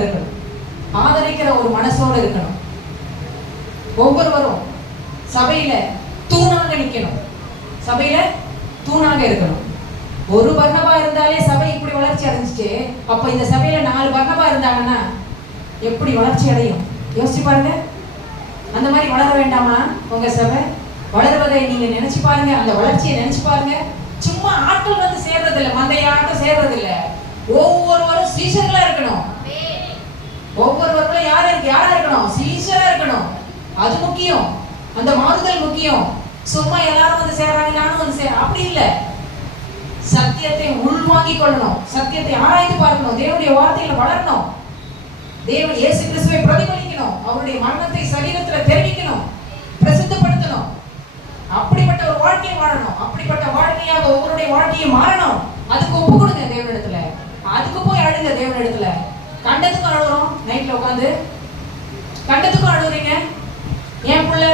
இருக்கணும். ஆதரிக்கிற ஒரு மனசோடு இருக்கணும். ஒவ்வொருவரும் சபையில தூணாக நிக்கணும், சபையில தூணாக இருக்கணும். ஒரு பர்னபா இருந்தாலே சபை இப்படி வளர்ச்சி அடைஞ்சிச்சு. அப்ப இந்த சபையில 4 பர்னபா இருந்தாங்கன்னா எப்படி வளர்ச்சி அடையும்? யோசிச்சு பாருங்க. அந்த மாதிரி வளர வேண்டாமா உங்க சபை? வளருவதை நீங்க நினைச்சு பாருங்க, அந்த வளர்ச்சியை நினைச்சு பாருங்க. சும்மா ஆட்கள் வந்து சேர்றது இல்லை, மந்தையாட்டம் சேர்றது இல்லை. ஒவ்வொருவரும் சீஷர்களா இருக்கணும். ஒவ்வொருவர்களும் யாரா இருக்கணும்? சீஷரா இருக்கணும். அது முக்கியம். அந்த மாறுதல் முக்கியம். சும்மா எல்லாரும் வந்து சேர்றாங்க, நானும் வந்து அப்படி இல்லை. சத்தியத்தை உள்வாங்கிக் கொள்ளணும், சத்தியத்தை ஆராய்ந்து பார்க்கணும், தேவனுடைய வார்த்தையில வளரணும், தேவன் இயேசு கிறிஸ்துவை பிரதிபலிக்கணும், அவருடைய மரணத்தை சரீரத்துல தெரிவிக்கணும், பிரசித்தப்படுத்தணும். அப்படிப்பட்ட ஒரு வாழ்க்கையை வாழணும். அப்படிப்பட்ட வாழ்க்கையாக ஒவ்வொருடைய வாழ்க்கையை மாறணும். அதுக்கு ஒப்பு கொடுங்க தேவனிடத்துல. அதுக்கு போய் அழுங்க தேவனிடத்துல. கண்டத்துக்கும் அழுகிறோம், நைட்ல உட்காந்து கண்டத்துக்கும் அழுகுறீங்க. என் பிள்ளை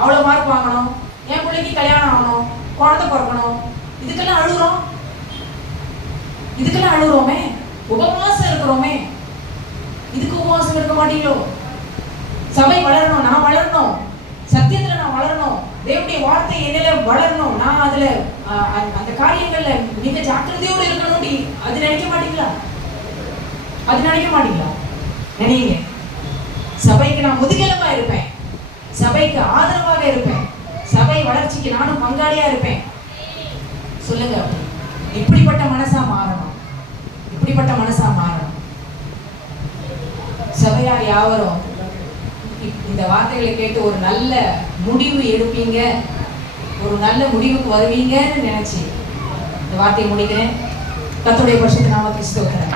அவ்வளவு மார்க் வாங்கணும், என் பிள்ளைக்கு கல்யாணம் ஆகணும், குழந்தை பிறக்கணும், இதுக்கெல்லாம் அழுகுறோமே. உபவாசம் இருக்கிறோமே, இதுக்கு உபவாசம் இருக்க மாட்டீங்களோ? சபை வளரணும், நான் வளரணும், சத்தியத்துல நான் வளரணும், தேவனுடைய வார்த்தை என்னில வளரணும், நான் அதுல அந்த காரியங்கள்ல மிக ஜாக்கிரதையோடு இருக்கணும். அது நினைக்க மாட்டீங்களா? நினைங்க. சபைக்கு நான் முதுகெலும்பா இருப்பேன், சபைக்கு ஆதரவாக இருப்பேன், சபை வளர்ச்சிக்கு நானும் பங்காளியா இருப்பேன். சொல்லுங்க. அப்படி இப்படிப்பட்ட மனசா மாறணும், இப்படிப்பட்ட மனசா மாறணும். சபையார் யாவரும் இந்த வார்த்தைகளை கேட்டு ஒரு நல்ல முடிவு எடுப்பீங்க, ஒரு நல்ல முடிவுக்கு வருவீங்கன்னு நினைச்சு இந்த வார்த்தையை முடிக்கிறேன். கர்த்தருடைய பரிசுத்த நாமத்துக்கு ஸ்தோத்திரம்.